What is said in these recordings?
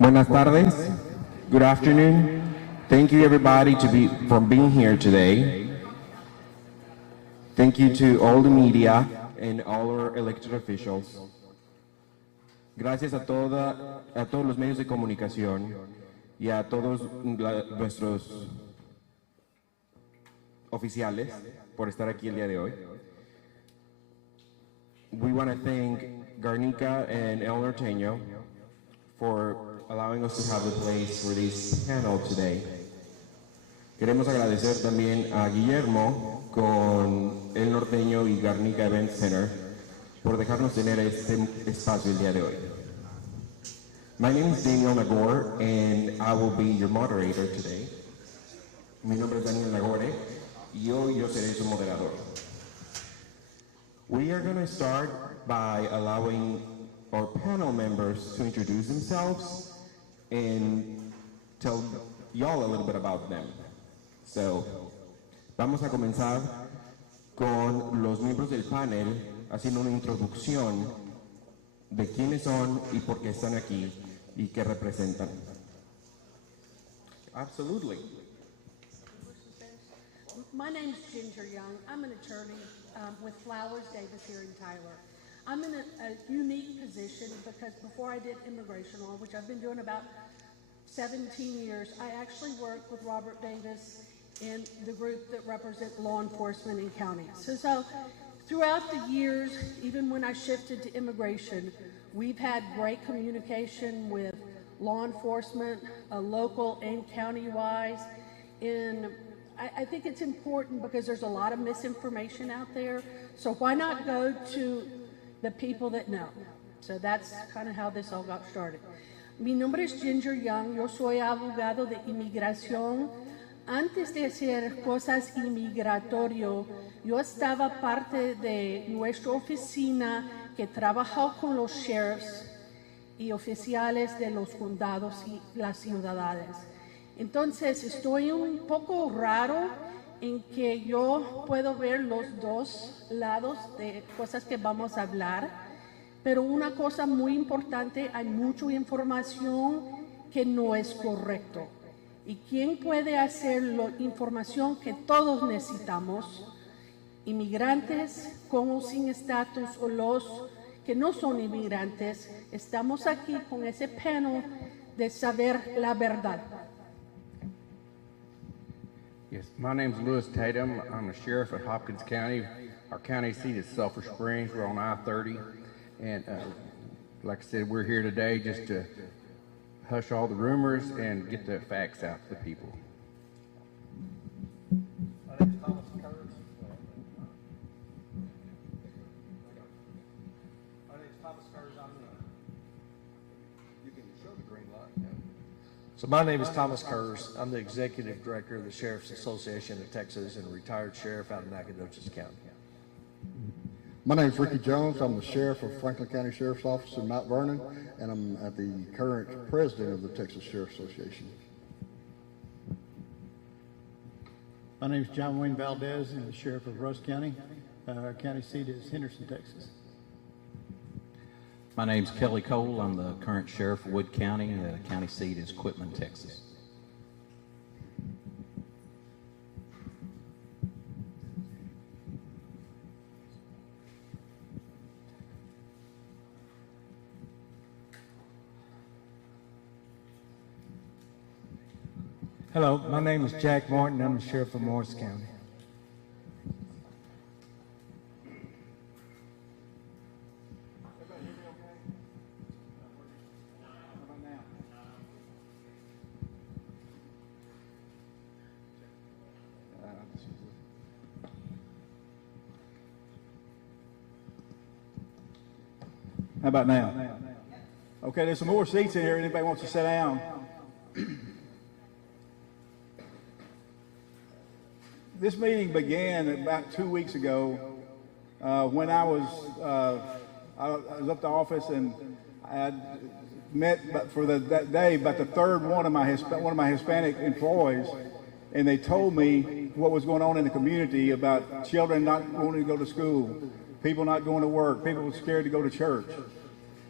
Buenas tardes. Good afternoon. Thank you everybody for being here today. Thank you to all the media and all our elected officials. Gracias a todos los medios de comunicación y a todos nuestros oficiales por estar aquí el día de hoy. We want to thank Garnica and El Norteño for allowing us to have a place for this panel today. Queremos agradecer también a Guillermo con El Norteño y Garnica Event Center por dejarnos tener este espacio el día de hoy. My name is Daniel Nagore and I will be your moderator today. Mi nombre es Daniel Nagore y hoy yo seré su moderador. We are going to start by allowing our panel members to introduce themselves and tell y'all a little bit about them. So, vamos a comenzar con los miembros del panel haciendo una introducción de quiénes son y por qué están aquí y qué representan. Absolutely. My name's Ginger Young. I'm an attorney with Flowers Davis here in Tyler. I'm in a unique position because before I did immigration law, which I've been doing about 17 years, I actually worked with Robert Davis in the group that represent law enforcement in counties. So throughout the years, even when I shifted to immigration, we've had great communication with law enforcement, local and county-wise. I think it's important because there's a lot of misinformation out there. So why not go to the people that know? So that's kind of how this all got started. Mi nombre es Ginger Young. Yo soy abogado de inmigración. Antes de hacer cosas inmigratorio, yo estaba parte de nuestra oficina que trabajó con los sheriffs y oficiales de los condados y las ciudades. Entonces, estoy un poco raro en que yo puedo ver los dos lados de cosas que vamos a hablar, pero una cosa muy importante, hay mucha información que no es correcto. ¿Y quién puede hacer la información que todos necesitamos? Inmigrantes con o sin estatus o los que no son inmigrantes, estamos aquí con ese panel de saber la verdad. Yes, my name's Lewis Tatum. I'm a sheriff at Hopkins County. Our county seat is Sulphur Springs. We're on I-30. And like I said, we're here today just to hush all the rumors and get the facts out to the people. My name is Thomas Kurz. You can show the green light. So my name is Thomas Kurz. I'm the executive director of the Sheriff's Association of Texas and a retired sheriff out of Nacogdoches County. My name is Ricky Jones. I'm the sheriff of Franklin County Sheriff's Office in Mount Vernon, and I'm the current president of the Texas Sheriff's Association. My name is John Wayne Valdez. I'm the sheriff of Rusk County. Our county seat is Henderson, Texas. My name's Kelly Cole. I'm the current sheriff of Wood County. The county seat is Quitman, Texas. Hello, my name is Jack Martin. I'm the sheriff of Morris County. How about now? Okay, there's some more seats in here. Anybody wants to sit down? This meeting began about 2 weeks ago when I left the office and I had met for that day about the third one of my Hispanic employees, and they told me what was going on in the community about children not wanting to go to school, people not going to work, people scared to go to church.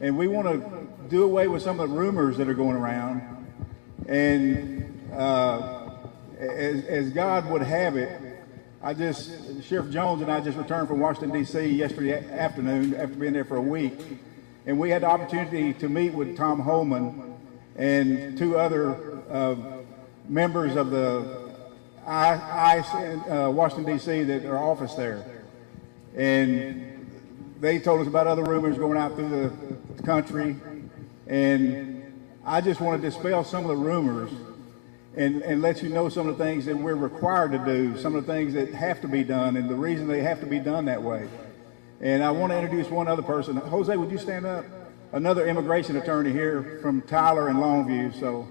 And we want to do away with some of the rumors that are going around. And as God would have it, Sheriff Jones and I just returned from Washington, D.C. yesterday afternoon after being there for a week. And we had the opportunity to meet with Tom Holman and 2 other members of the ICE in Washington, D.C. that are office there. And they told us about other rumors going out through the country. And I just want to dispel some of the rumors and let you know some of the things that we're required to do, some of the things that have to be done, and the reason they have to be done that way. And I want to introduce one other person. Jose, would you stand up? Another immigration attorney here from Tyler and Longview. So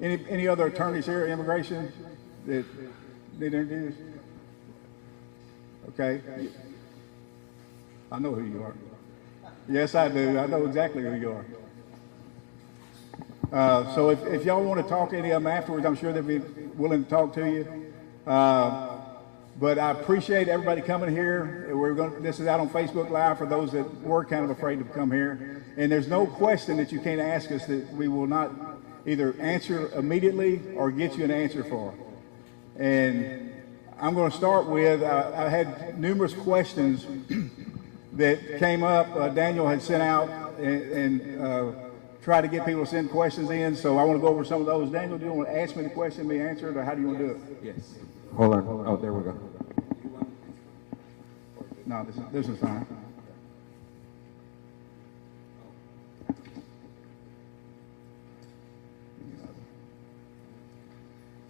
any other attorneys here, immigration, that need to introduce? Okay. I know who you are. Yes, I do. I know exactly who you are. So if y'all want to talk to any of them afterwards, I'm sure they'll be willing to talk to you. But I appreciate everybody coming here. This is out on Facebook Live for those that were kind of afraid to come here. And there's no question that you can't ask us that we will not either answer immediately or get you an answer for. And I'm going to start with, I had numerous questions that came up. Daniel had sent out and tried to get people to send questions in. So I want to go over some of those. Daniel, do you want to ask me the question, me answer it, or how do you want to do it? Yes. Hold on. Oh, there we go. No, this is fine.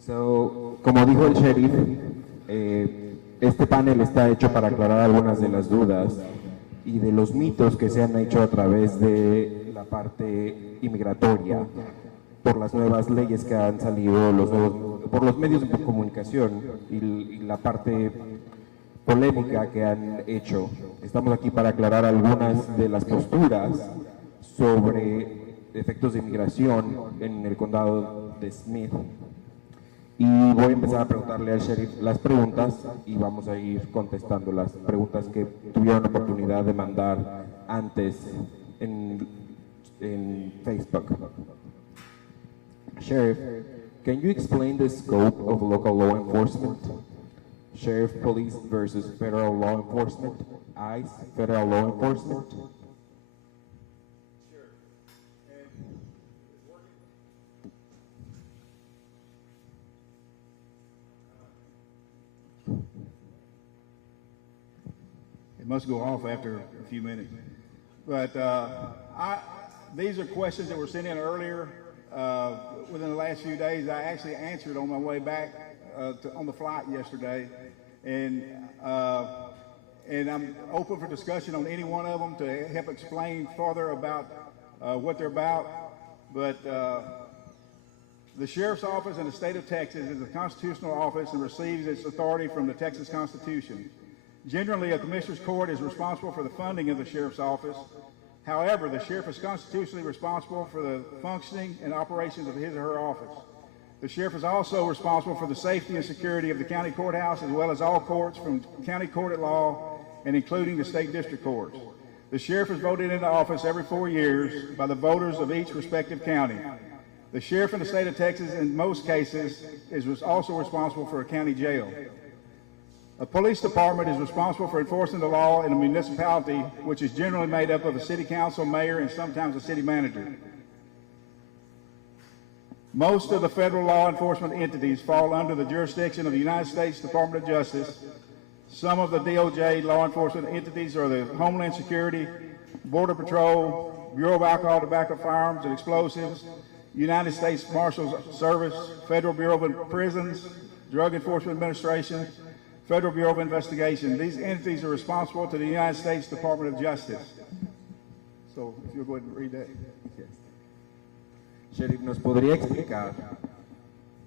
So, como dijo el sheriff, este panel está hecho para aclarar algunas de las dudas y de los mitos que se han hecho a través de la parte inmigratoria por las nuevas leyes que han salido, por los medios de comunicación y la parte polémica que han hecho. Estamos aquí para aclarar algunas de las posturas sobre efectos de inmigración en el condado de Smith. Y voy a empezar a preguntarle al sheriff las preguntas y vamos a ir contestando las preguntas que tuvieron la oportunidad de mandar antes en Facebook. Sheriff, can you explain the scope of local law enforcement? Sheriff police versus federal law enforcement, ICE, federal law enforcement? It must go off after a few minutes. But these are questions that were sent in earlier. Within the last few days, I actually answered on my way back on the flight yesterday. And I'm open for discussion on any one of them to help explain further about what they're about. But the Sheriff's Office in the state of Texas is a constitutional office and receives its authority from the Texas Constitution. Generally, a Commissioner's Court is responsible for the funding of the Sheriff's Office. However, the Sheriff is constitutionally responsible for the functioning and operations of his or her office. The Sheriff is also responsible for the safety and security of the county courthouse as well as all courts from county court at law and including the state district courts. The Sheriff is voted into office every 4 years by the voters of each respective county. The Sheriff in the state of Texas, in most cases, is also responsible for a county jail. A police department is responsible for enforcing the law in a municipality, which is generally made up of a city council, mayor, and sometimes a city manager. Most of the federal law enforcement entities fall under the jurisdiction of the United States Department of Justice. Some of the DOJ law enforcement entities are the Homeland Security, Border Patrol, Bureau of Alcohol, Tobacco, Firearms, and Explosives, United States Marshals Service, Federal Bureau of Prisons, Drug Enforcement Administration, Federal Bureau of Investigation. These entities are responsible to the United States Department of Justice. So, if you'll go ahead and read that. Sheriff, ¿nos podría explicar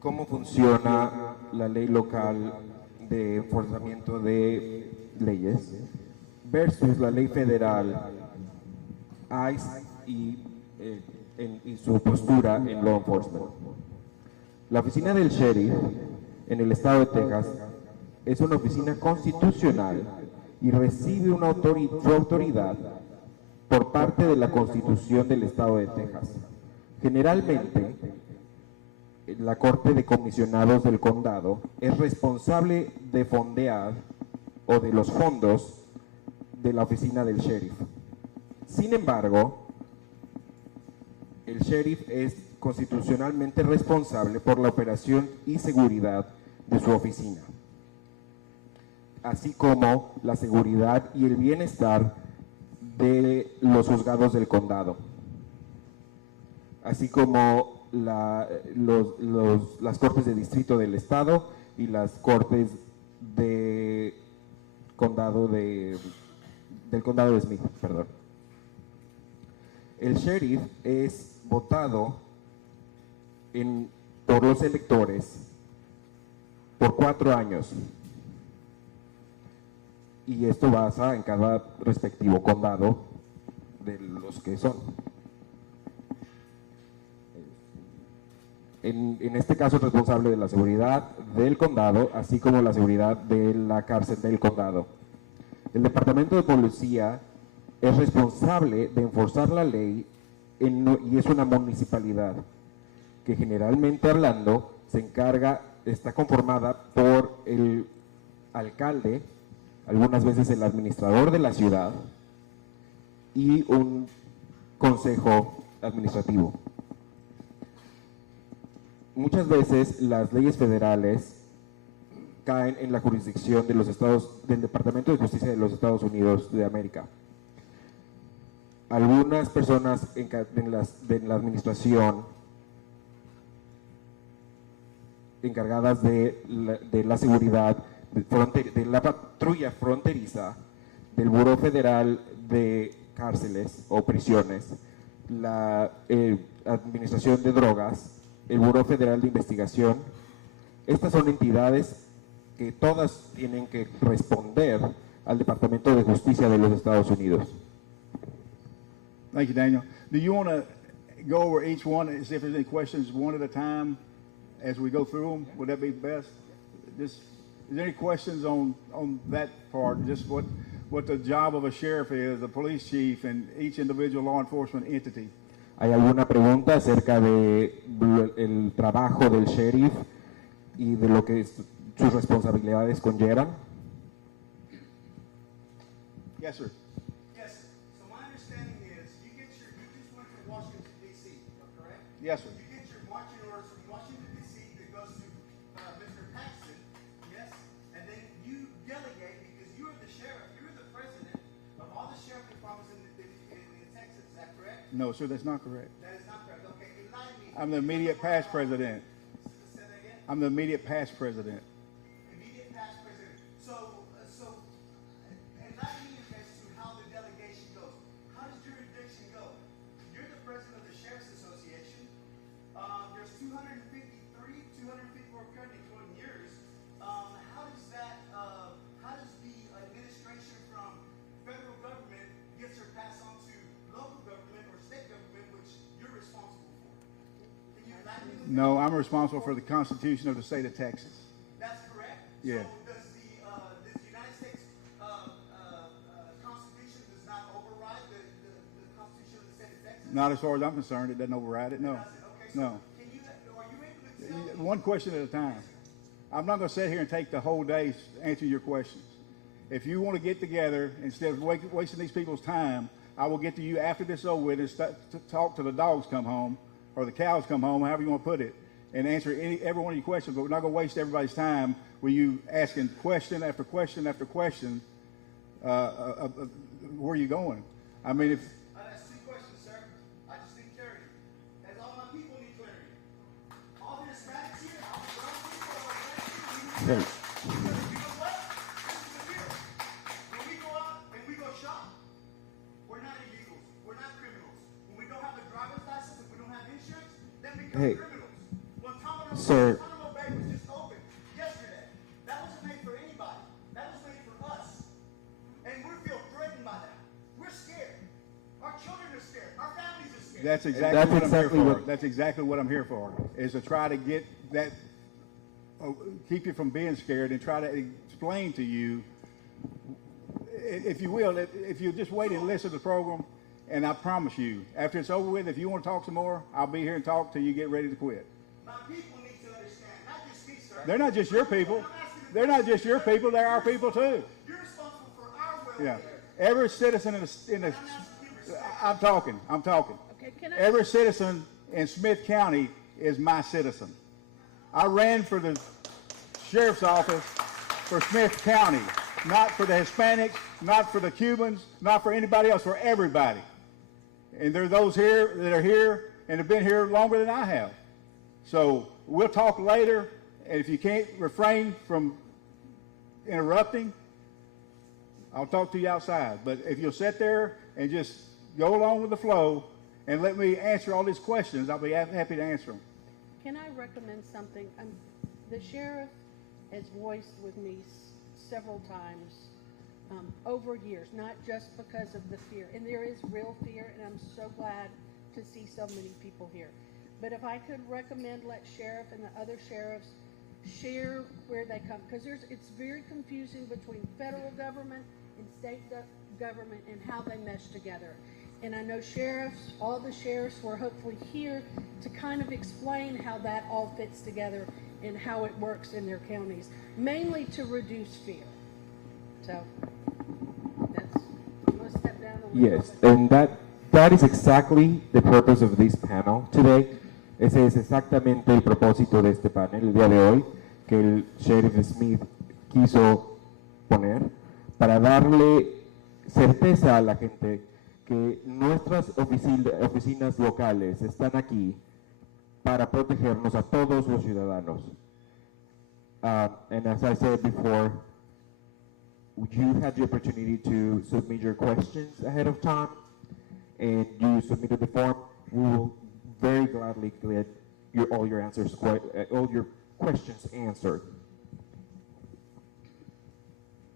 cómo funciona la ley local de enforzamiento de leyes versus la ley federal, ICE y su postura en law enforcement? La oficina del sheriff en el estado de Texas es una oficina constitucional y recibe su autoridad por parte de la Constitución del Estado de Texas. Generalmente, la Corte de Comisionados del Condado es responsable de fondear o de los fondos de la oficina del sheriff. Sin embargo, el sheriff es constitucionalmente responsable por la operación y seguridad de su oficina, así como la seguridad y el bienestar de los juzgados del condado, así como las cortes de distrito del estado y las cortes de condado del condado de Smith, perdón. El sheriff es votado por los electores por 4 años, y esto basa en cada respectivo condado de los que son. En este caso es responsable de la seguridad del condado, así como la seguridad de la cárcel del condado. El Departamento de Policía es responsable de enforzar la ley y es una municipalidad que, generalmente hablando, está conformada por el alcalde, algunas veces el administrador de la ciudad y un consejo administrativo. Muchas veces las leyes federales caen en la jurisdicción de los del Departamento de Justicia de los Estados Unidos de América. Algunas personas de la administración encargadas de la seguridad, de la patrulla fronteriza, del Buró Federal de Cárceles o Prisiones, la Administración de Drogas, el Buró Federal de Investigación. Estas son entidades que todas tienen que responder al Departamento de Justicia de los Estados Unidos. Thank you, Daniel. Do you want to go over each one and see if there's any questions one at a time as we go through them? Would that be best? Is there any questions on that part? Just what the job of a sheriff is, a police chief, and each individual law enforcement entity? ¿Hay alguna pregunta acerca de el trabajo del sheriff y de lo que sus responsabilidades conllevan? Yes, sir. Yes. So my understanding is you just went to Washington, D.C., correct? Yes, sir. You get your marching orders from Washington, D.C. that goes to Mr. Paxton, yes? And then you delegate, because you are the sheriff, you're the president of all the sheriff departments in Texas, is that correct? No, sir, that's not correct. That is not correct. Okay, enlighten me. I'm the immediate past president. Say that again? I'm the immediate past president. Immediate past president. So enlighten me as to how the delegation goes. How does jurisdiction go? You're the president of the Sheriff's Association. There's 254 currently including yours. How does the administration from federal government gets or pass on to local government or state government, which you're responsible for? Can you enlighten me with that? No, I'm responsible for the Constitution of the state of Texas. That's correct? Yeah. So does the United States Constitution does not override the Constitution of the state of Texas? Not as far as I'm concerned, it doesn't override it, no. Okay, so No. are you able to tell me? One question at a time. I'm not going to sit here and take the whole day answering your questions. If you want to get together, instead of wasting these people's time, I will get to you after this is over with and talk till the dogs come home or the cows come home, however you want to put it, and answer every one of your questions. But we're not going to waste everybody's time with you asking question after question after question. Where are you going? I mean, if I'd ask 2 questions, sir. I just need clarity. As all my people need clarity. All the Hispanics here, all the brown people, all the black people, we need clarity. Because you know what? This is the deal. When we go out and we go shop, we're not illegals. We're not criminals. When we don't have a driver's license, if we don't have insurance, then we become Hey, criminals. When sir. Guantanamo Bay was just opened yesterday, that wasn't made for anybody. That was made for us. And we feel threatened by that. We're scared. Our children are scared. Our families are scared. that's exactly That's what I'm exactly here for. what- That's exactly what I'm here for, is to try to get that, keep you from being scared and try to explain to you, if you will, if you just wait and listen to the program, And I promise you, after it's over with, if you want to talk some more, I'll be here and talk till you get ready to quit. My people need to understand, not just me, sir. They're not just your people. They're not just your people. They're our people too. You're responsible for our welfare. Yeah. Every citizen I'm talking. Okay, can I? Every citizen in Smith County is my citizen. I ran for the sheriff's office for Smith County, not for the Hispanics, not for the Cubans, not for anybody else, for everybody. And there are those here that are here and have been here longer than I have. So we'll talk later, and if you can't refrain from interrupting, I'll talk to you outside. But if you'll sit there and just go along with the flow and let me answer all these questions, I'll be happy to answer them. Can I recommend something? The sheriff has voiced with me several times over years, not just because of the fear. And there is real fear, and I'm so glad to see so many people here. But if I could recommend, let sheriff and the other sheriffs share where they come, because it's very confusing between federal government and state government and how they mesh together. And I know sheriffs, all the sheriffs were hopefully here to kind of explain how that all fits together and how it works in their counties, mainly to reduce fear. So I'm going to step down a little Yes, bit. and that is exactly the purpose of this panel today. Ese es exactamente el propósito de este panel el día de hoy, que el Sheriff Smith quiso poner para darle certeza a la gente que nuestras oficinas locales están aquí para protegernos a todos los ciudadanos. And as I said before, you had the opportunity to submit your questions ahead of time, and you submitted the form. We will very gladly get all your questions answered.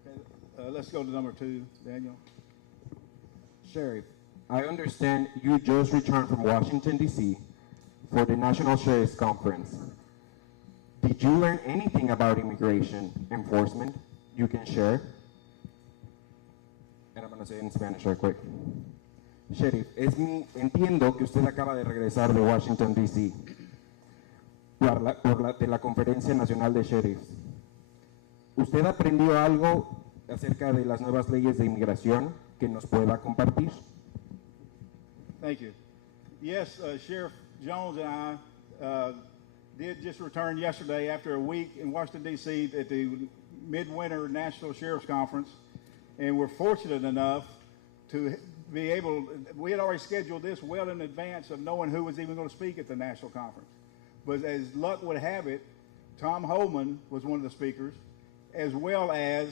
Okay, let's go to number 2, Daniel. Sheriff, I understand you just returned from Washington, D.C. for the National Sheriff's Conference. Did you learn anything about immigration enforcement you can share? And I'm going to say it in Spanish right quick. Sheriff, entiendo que usted acaba de regresar de Washington, D.C. de la Conferencia Nacional de Sheriffs. ¿Usted aprendió algo acerca de las nuevas leyes de inmigración que nos pueda compartir? Thank you. Yes, Sheriff Jones and I did just return yesterday after a week in Washington, D.C. at the Midwinter National Sheriff's Conference, and we're fortunate enough to be able, we had already scheduled this well in advance of knowing who was even going to speak at the national conference. But as luck would have it, Tom Holman was one of the speakers, as well as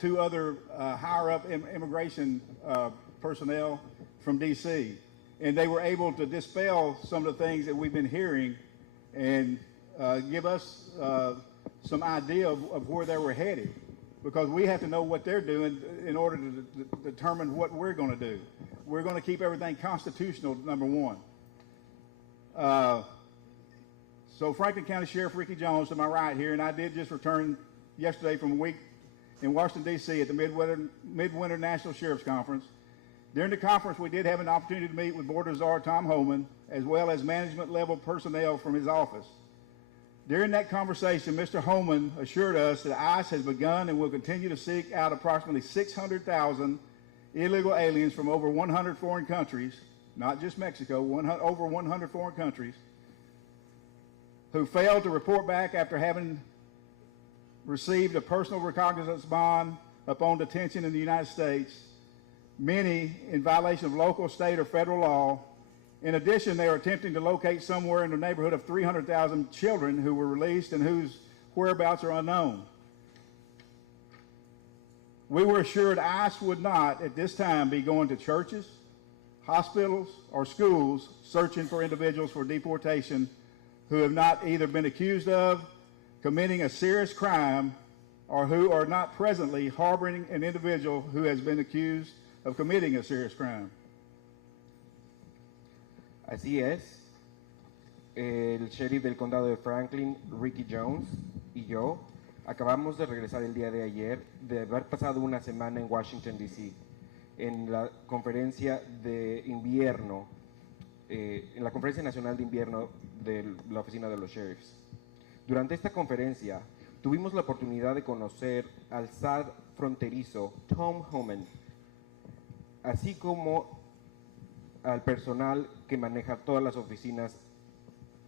2 other higher-up immigration personnel from D.C. And they were able to dispel some of the things that we've been hearing and give us some idea of where they were headed, because we have to know what they're doing in order to determine what we're going to do. We're going to keep everything constitutional, number 1. So Franklin County Sheriff Ricky Jones to my right here, and I did just return yesterday from a week in Washington, D.C. at the Midwinter National Sheriff's Conference. During the conference, we did have an opportunity to meet with Board of Czar Tom Holman, as well as management-level personnel from his office. During that conversation, Mr. Holman assured us that ICE has begun and will continue to seek out approximately 600,000 illegal aliens from over 100 foreign countries, not just Mexico, over 100 foreign countries, who failed to report back after having received a personal recognizance bond upon detention in the United States, many in violation of local, state, or federal law. In addition, they are attempting to locate somewhere in the neighborhood of 300,000 children who were released and whose whereabouts are unknown. We were assured ICE would not, at this time, be going to churches, hospitals, or schools searching for individuals for deportation who have not either been accused of committing a serious crime or who are not presently harboring an individual who has been accused of committing a serious crime. Así es, el sheriff del condado de Franklin, Ricky Jones, y yo acabamos de regresar el día de ayer de haber pasado una semana en Washington, D.C. en la conferencia de invierno, en la conferencia nacional de invierno de la oficina de los sheriffs. Durante esta conferencia tuvimos la oportunidad de conocer al SAD fronterizo Tom Homan, así como al personal que maneja todas las oficinas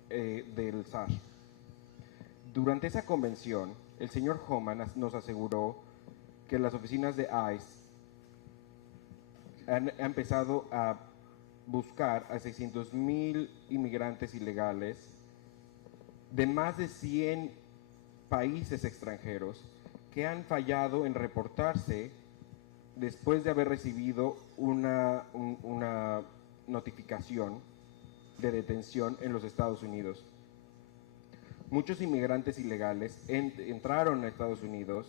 del SAR. Durante esa convención, el señor Homan nos aseguró que las oficinas de ICE han empezado a buscar a 600,000 inmigrantes ilegales de más de 100 países extranjeros que han fallado en reportarse después de haber recibido una notificación de detención en los Estados Unidos. Muchos inmigrantes ilegales entraron a Estados Unidos,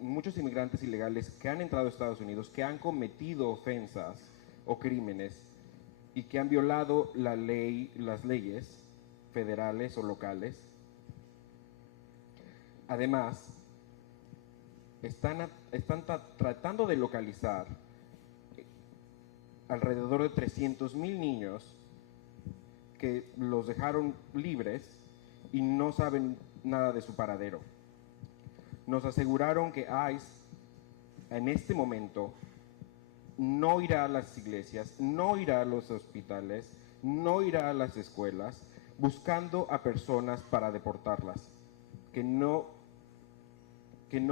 muchos inmigrantes ilegales que han entrado a Estados Unidos, que han cometido ofensas o crímenes y que han violado las leyes federales o locales. Además, están tratando de localizar alrededor de 300,000 niños que los dejaron libres y no saben nada de su paradero. Nos aseguraron que ICE en este momento no irá a las iglesias, no irá a los hospitales, no irá a las escuelas buscando a personas para deportarlas, que no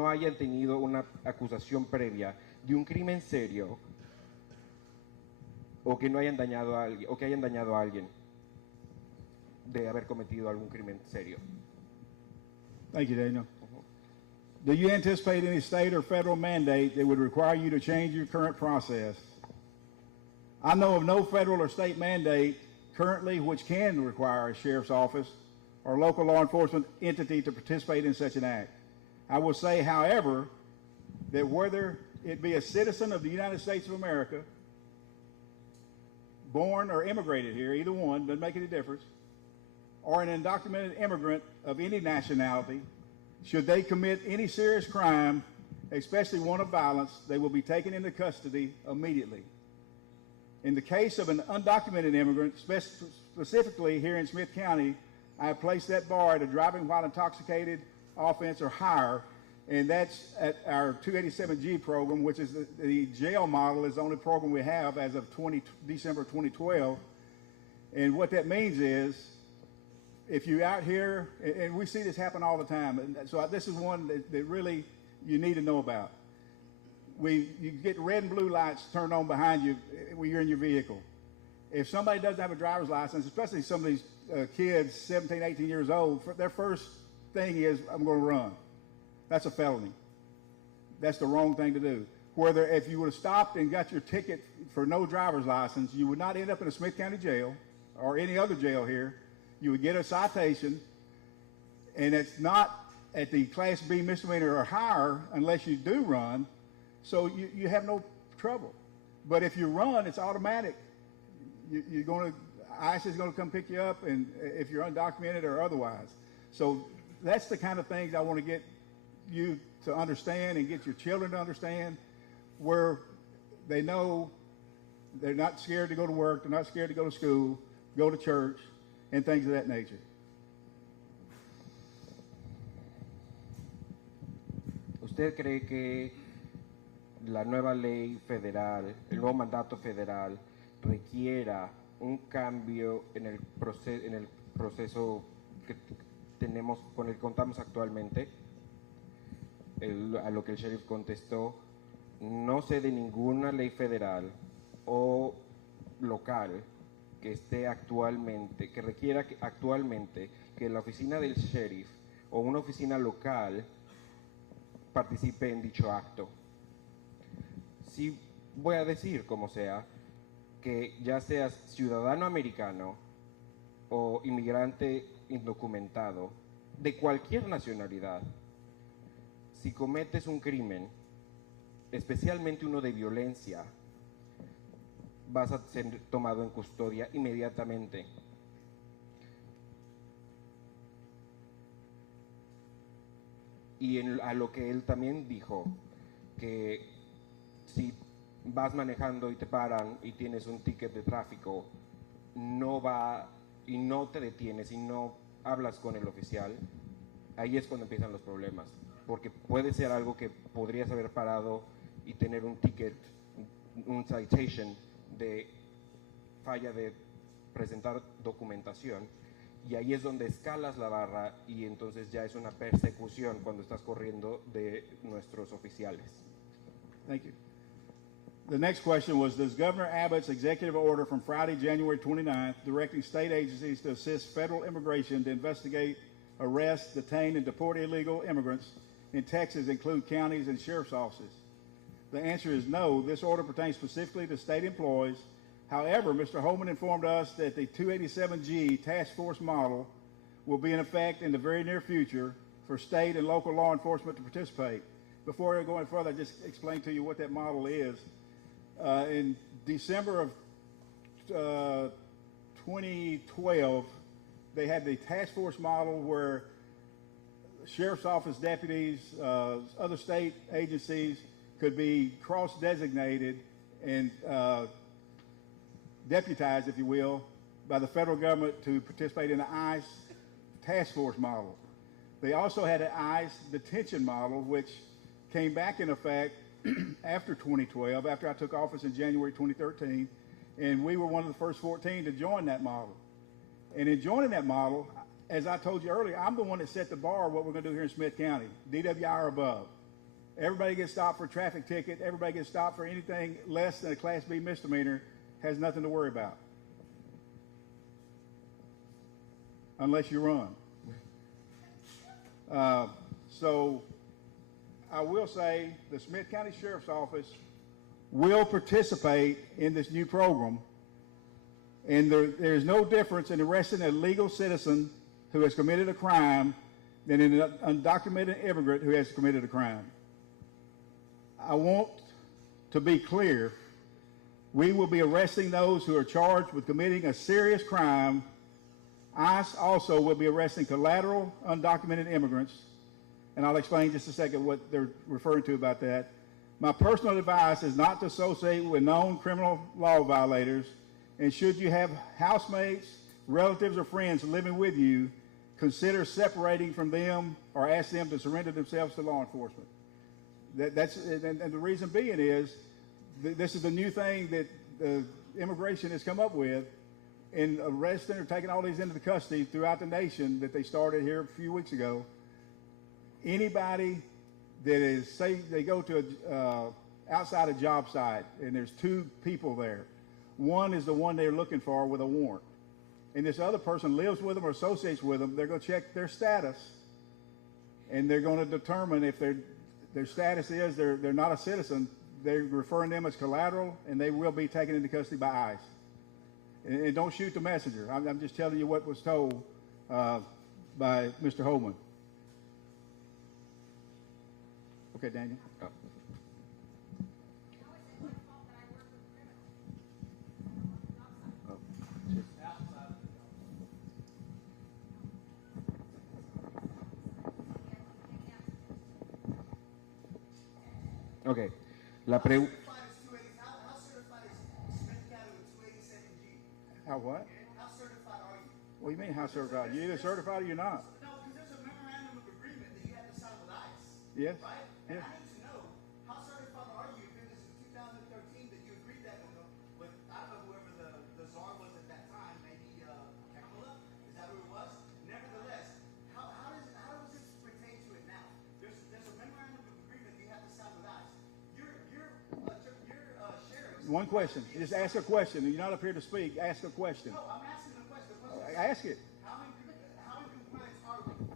hayan tenido una acusación previa de un crimen serio o que no hayan dañado a alguien, o que hayan dañado a alguien de haber cometido algún crimen serio. Thank you, Daniel. Do you anticipate any state or federal mandate that would require you to change your current process? I know of no federal or state mandate currently which can require a sheriff's office or local law enforcement entity to participate in such an act. I will say, however, that whether it be a citizen of the United States of America, born or immigrated here, either one, doesn't make any difference, or an undocumented immigrant of any nationality, should they commit any serious crime, especially one of violence, they will be taken into custody immediately. In the case of an undocumented immigrant, specifically here in Smith County, I have placed that bar at a driving while intoxicated offense or higher, and that's at our 287G program, which is the jail model is the only program we have as of December 2012. And what that means is, if you're out here, and we see this happen all the time, and so this is one that really you need to know about. You get red and blue lights turned on behind you when you're in your vehicle. If somebody doesn't have a driver's license, especially some of these kids, 17, 18 years old, their first thing is, I'm going to run. That's a felony. That's the wrong thing to do. Whether if you would have stopped and got your ticket for no driver's license, you would not end up in a Smith County jail or any other jail here. You would get a citation, and it's not at the Class B misdemeanor or higher unless you do run, so you have no trouble. But if you run, it's automatic. You're going to, ICE is going to come pick you up, and if you're undocumented or otherwise. So that's the kind of things I want to get you to understand and get your children to understand, where they know they're not scared to go to work, they're not scared to go to school, go to church, and things of that nature. ¿Usted cree que la nueva ley federal, el nuevo mandato federal, requiera un cambio en el proceso que tenemos, con el que contamos actualmente? A lo que el sheriff contestó, no sé de ninguna ley federal o local que esté actualmente, que requiera actualmente que la oficina del sheriff o una oficina local participe en dicho acto. Sí voy a decir, como sea, que ya seas ciudadano americano o inmigrante indocumentado de cualquier nacionalidad, si cometes un crimen, especialmente uno de violencia, vas a ser tomado en custodia inmediatamente. Y a lo que él también dijo, que si vas manejando y te paran y tienes un ticket de tráfico, no va y no te detienes y no hablas con el oficial, ahí es cuando empiezan los problemas, porque puede ser algo que podrías haber parado y tener un ticket, un citation de falla de presentar documentación, y ahí es donde escalas la barra y entonces ya es una persecución cuando estás corriendo de nuestros oficiales. Thank you. The next question was, does Governor Abbott's executive order from Friday, January 29th, directing state agencies to assist federal immigration to investigate, arrest, detain, and deport illegal immigrants in Texas include counties and sheriff's offices? The answer is no. This order pertains specifically to state employees. However, Mr. Holman informed us that the 287G task force model will be in effect in the very near future for state and local law enforcement to participate. Before I go any further, I'll just explain to you what that model is. In December of 2012, they had the task force model where sheriff's office deputies, other state agencies could be cross-designated and deputized, if you will, by the federal government to participate in the ICE task force model. They also had an ICE detention model, which came back in effect after 2012, after I took office in January 2013, and we were one of the first 14 to join that model. And in joining that model, as I told you earlier, I'm the one that set the bar what we're going to do here in Smith County, DWI or above. Everybody gets stopped for a traffic ticket. Everybody gets stopped for anything less than a Class B misdemeanor. Has nothing to worry about. Unless you run. So I will say the Smith County Sheriff's Office will participate in this new program, and there is no difference in arresting a legal citizen who has committed a crime than an undocumented immigrant who has committed a crime. I want to be clear, we will be arresting those who are charged with committing a serious crime. ICE also will be arresting collateral undocumented immigrants, and I'll explain in just a second what they're referring to about that. My personal advice is not to associate with known criminal law violators, and should you have housemates, relatives, or friends living with you, consider separating from them or ask them to surrender themselves to law enforcement. And the reason being is this is the new thing that immigration has come up with in arresting or taking all these into the custody throughout the nation that they started here a few weeks ago. Anybody that is, say they go to outside a job site and there's two people there. One is the one they're looking for with a warrant. And this other person lives with them or associates with them. They're going to check their status, and they're going to determine if their status is they're not a citizen. They're referring them as collateral, and they will be taken into custody by ICE. And don't shoot the messenger. I'm just telling you what was told by Mr. Holman. Okay, Daniel. Oh. Okay. La pregunta. How certified is Smith County with 287G? How what? How certified are you? What do you mean, how certified? You're either certified or you're not. No, because there's a memorandum of agreement that you have to sign with ICE. Yes. Right? And Yes. I need to know, how certified are you if it was in 2013 that you agreed that with I don't know, whoever the czar was at that time, maybe Kamala? Is that who it was? Nevertheless, how does this pertain to it now? There's a memorandum of agreement that you have to sign with ICE. Your sheriff. One question. Just ask a question. You're not up here to speak. Ask a question. No, I'm asking the question. The question is, Ask it. how in compliance are we?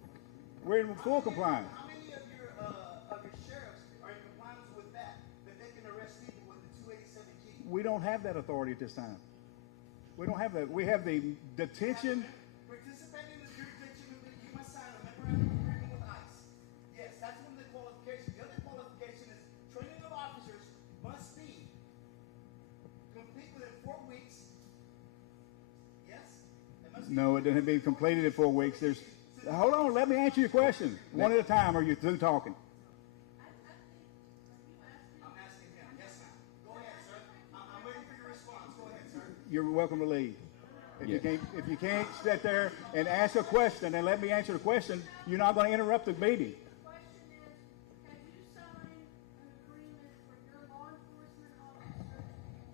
We're in full compliance. How many of your sheriffs are in compliance with that they can arrest people with the 287G? We don't have that authority at this time. We don't have that. We have the detention. Participating in the jurisdiction, you must sign a memorandum of agreement with ICE. Yes, that's one of the qualifications. The other qualification is training of officers must be complete within 4 weeks. Yes? No, it doesn't be completed in 4 weeks. Hold on, let me answer your question. One at a time, or are you through talking? I'm asking him. Yes, ma'am. Go ahead, sir. you're welcome to leave. Yeah. If you can't sit there and ask a question and let me answer the question, you're not going to interrupt the meeting. The question is, have you signed an agreement for your law enforcement officers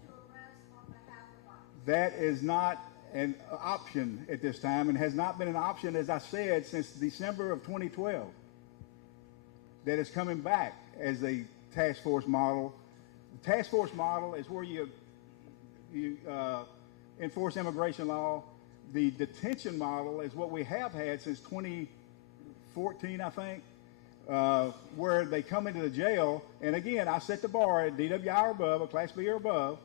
to arrest on behalf of ICE? That is not an option at this time and has not been an option, as I said, since December of 2012. That is coming back as a task force model. The task force model is where you enforce immigration law. The detention model is what we have had since 2014, I think, where they come into the jail. And again, I set the bar at DWI or above, a Class B or above.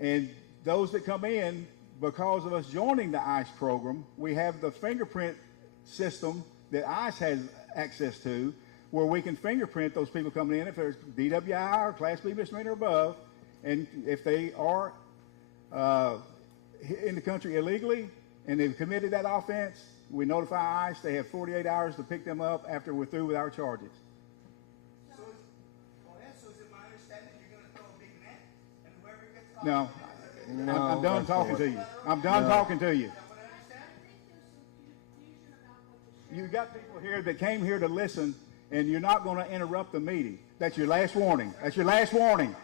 And those that come in, because of us joining the ICE program, we have the fingerprint system that ICE has access to, where we can fingerprint those people coming in if there's DWI or Class B misdemeanor or above. And if they are in the country illegally and they've committed that offense, we notify ICE. They have 48 hours to pick them up after we're through with our charges. So is it my understanding you're going to throw a big net and whoever gets caught? No. I'm done talking to you. I'm done talking to you. You got people here that came here to listen, and you're not going to interrupt the meeting. That's your last warning. That's your last warning.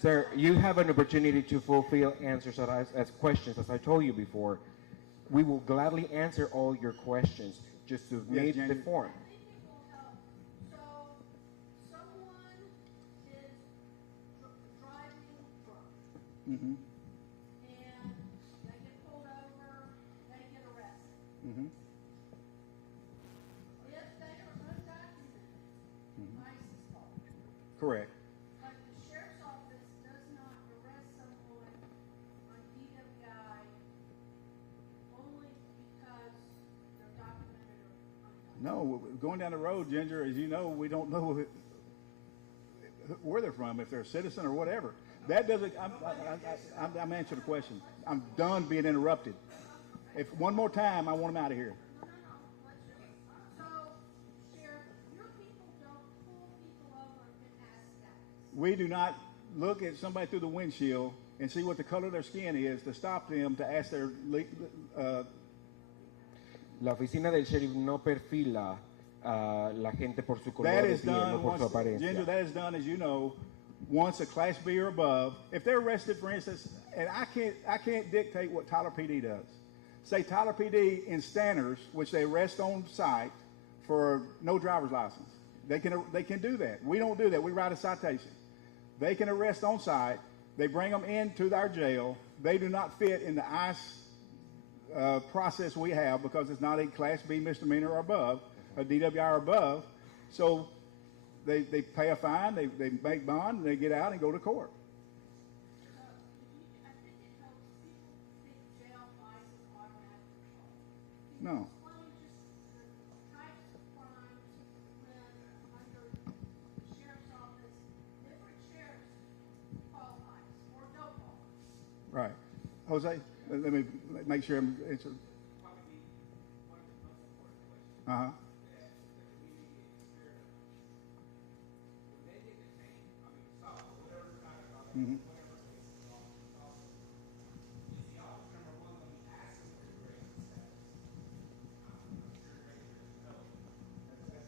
Sir, you have an opportunity to fulfill answers as questions, as I told you before. We will gladly answer all your questions. Just submit the form. So, someone is driving drunk. Mm-hmm. And they get pulled over, they get arrested. Mm-hmm. If they are undocumented, ICE is called. Correct. But the sheriff's office does not arrest someone on DWI only because they're documented or undocumented. No, going down the road, Ginger, as you know, we don't know where they're from, if they're a citizen or whatever. That doesn't, I'm answering the question. I'm done being interrupted. If one more time, I want them out of here. So, Sheriff, your people don't pull people over and ask status. We do not look at somebody through the windshield and see what the color of their skin is to stop them to ask their La oficina del sheriff no perfila a la gente por su color that de is piel, no done por su once, apariencia. Ginger, that is done, as you know, once a Class B or above. If they're arrested, for instance, and I can't dictate what Tyler PD does. Say Tyler PD in Stanners, which they arrest on site for no driver's license. They can do that. We don't do that. We write a citation. They can arrest on site. They bring them into our jail. They do not fit in the ICE process we have because it's not a Class B misdemeanor or above, a DWI or above. So they pay a fine, they make bond, and they get out and go to court. I think it helps people think jail ICE is automatic control. No. Explain just the types of crimes when under the sheriff's office, different sheriffs call ICE or don't call ICE. Right. Jose, let me make sure I'm answering. Uh-huh. Mm-hmm.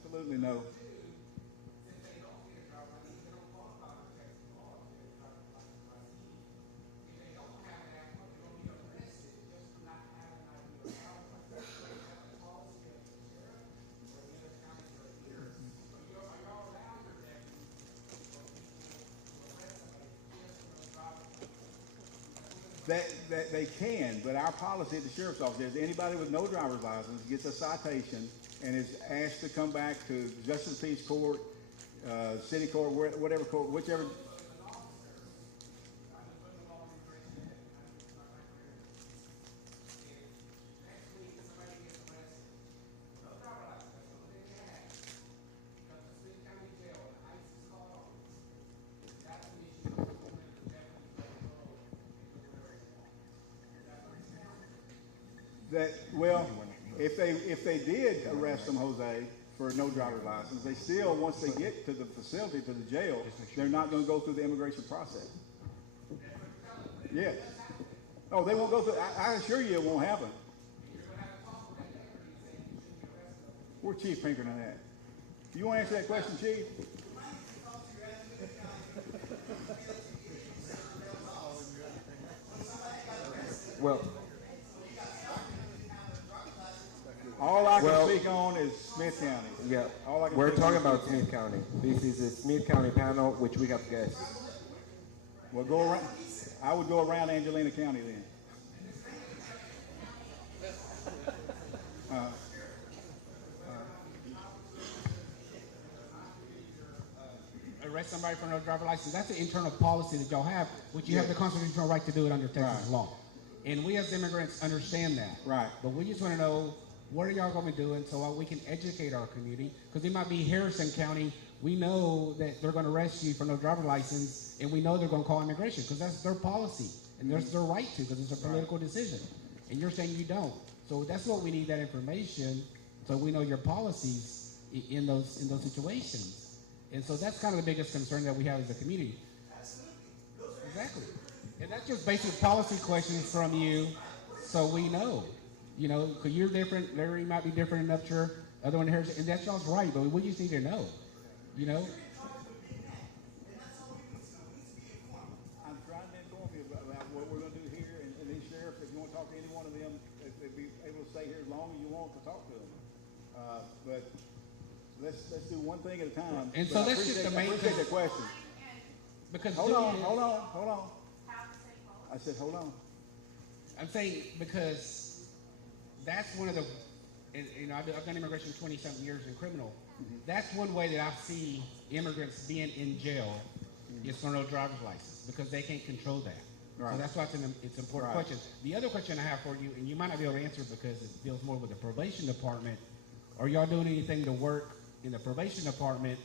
Absolutely no. That they can, but our policy at the sheriff's office is anybody with no driver's license gets a citation and is asked to come back to justice peace court, city court, whatever court, whichever. That, well, if they did arrest them, Jose, for no driver's license. They still, once they get to the facility, to the jail, they're not going to go through the immigration process. Yes. Oh, they won't go through. I assure you it won't happen. We're Chief Pinkerton at. You want to answer that question, Chief? Well, all I can speak on is Smith County. yeah, All I can we're speak talking on is about Smith County. This is a Smith County panel, which we have guests. Well, go around. I would go around Angelina County then. Arrest somebody for no driver license. That's an internal policy that y'all have, which you have the constitutional right to do it under Texas law. And we as immigrants understand that. Right. But we just want to know, what are y'all going to be doing so we can educate our community? Because it might be Harrison County. We know that they're going to arrest you for no driver license, and we know they're going to call immigration because that's their policy. And that's their right to, because it's a political decision. And you're saying you don't. So that's what we need, that information, so we know your policies in those situations. And so that's kind of the biggest concern that we have as a community. Exactly. And that's just basic policy questions from you, so we know. You know, because you're different, Larry might be different in Upshur, other one here, and that's y'all's right, but we just need to know. You know? I'm trying to inform you about what we're going to do here, and these sheriffs, if you want to talk to any one of them, they'd be able to stay here as long as you want to talk to them. But let's do one thing at a time. And But so I that's just the main I appreciate the question. Because Hold on. I said, hold on. I'm saying because that's one of the, and, you know, I've done immigration 20-something years in criminal. That's one way that I see immigrants being in jail is for no driver's license because they can't control that. Right. So that's why it's an important question. The other question I have for you, and you might not be able to answer because it deals more with the probation department, are y'all doing anything to work in the probation department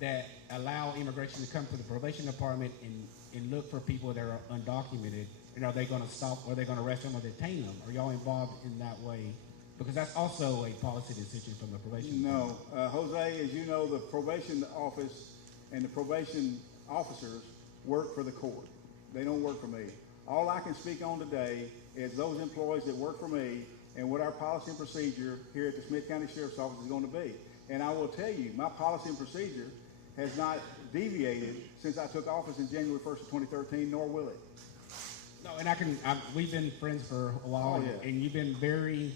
that allow immigration to come to the probation department and look for people that are undocumented? And are they going to stop, or are they going to arrest them or detain them? Are y'all involved in that way? Because that's also a policy decision from the probation department. No. Jose, as you know, the probation office and the probation officers work for the court. They don't work for me. All I can speak on today is those employees that work for me and what our policy and procedure here at the Smith County Sheriff's Office is going to be. And I will tell you, my policy and procedure has not deviated since I took office in January 1st of 2013, nor will it. No, and we've been friends for a while, and you've been very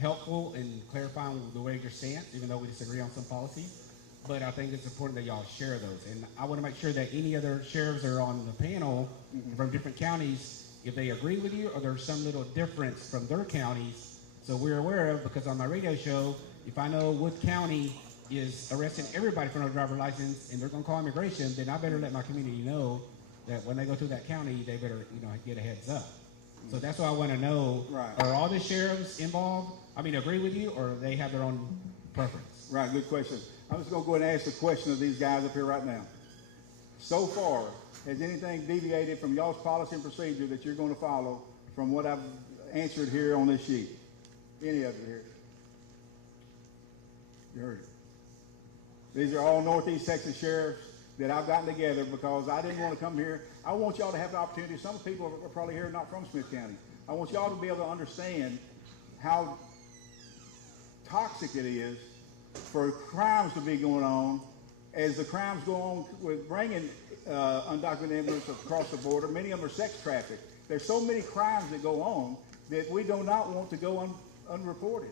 helpful in clarifying the way your stance, even though we disagree on some policies. But I think it's important that y'all share those. And I want to make sure that any other sheriffs that are on the panel from different counties, if they agree with you or there's some little difference from their counties, so we're aware of, because on my radio show, if I know Wood County is arresting everybody for no driver license and they're going to call immigration, then I better let my community know that when they go through that county, they better, get a heads up. So that's why I want to know, are all the sheriffs involved, agree with you, or they have their own preference? Right, good question. I'm just going to go ahead and ask the question of these guys up here right now. So far, has anything deviated from y'all's policy and procedure that you're going to follow from what I've answered here on this sheet? Any of it here? You heard it. These are all Northeast Texas sheriffs that I've gotten together because I didn't want to come here. I want y'all to have the opportunity. Some people are probably here not from Smith County. I want y'all to be able to understand how toxic it is for crimes to be going on as the crimes go on with bringing undocumented immigrants across the border. Many of them are sex trafficked. There's so many crimes that go on that we do not want to go unreported.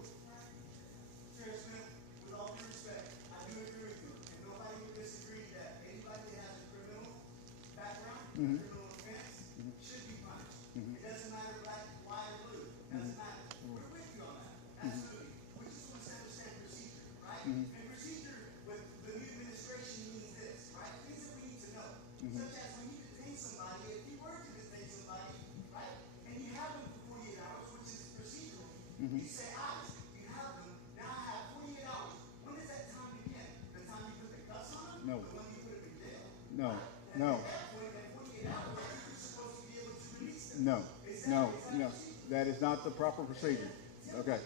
Criminal offense should be punished. It doesn't matter black, white, or blue. It doesn't matter. We're with you on that. Absolutely. We just want to understand procedure, right? And procedure with the new administration means this, right? Things that we need to know. Such as when you detain somebody, if you were to detain somebody, right? And you have them for 48 hours, which is procedural. You say, you have them, now I have 48 hours. When does that time begin? The time you put the cuffs on them? No. The one you put them in jail? No. No, that is not the proper procedure. Okay.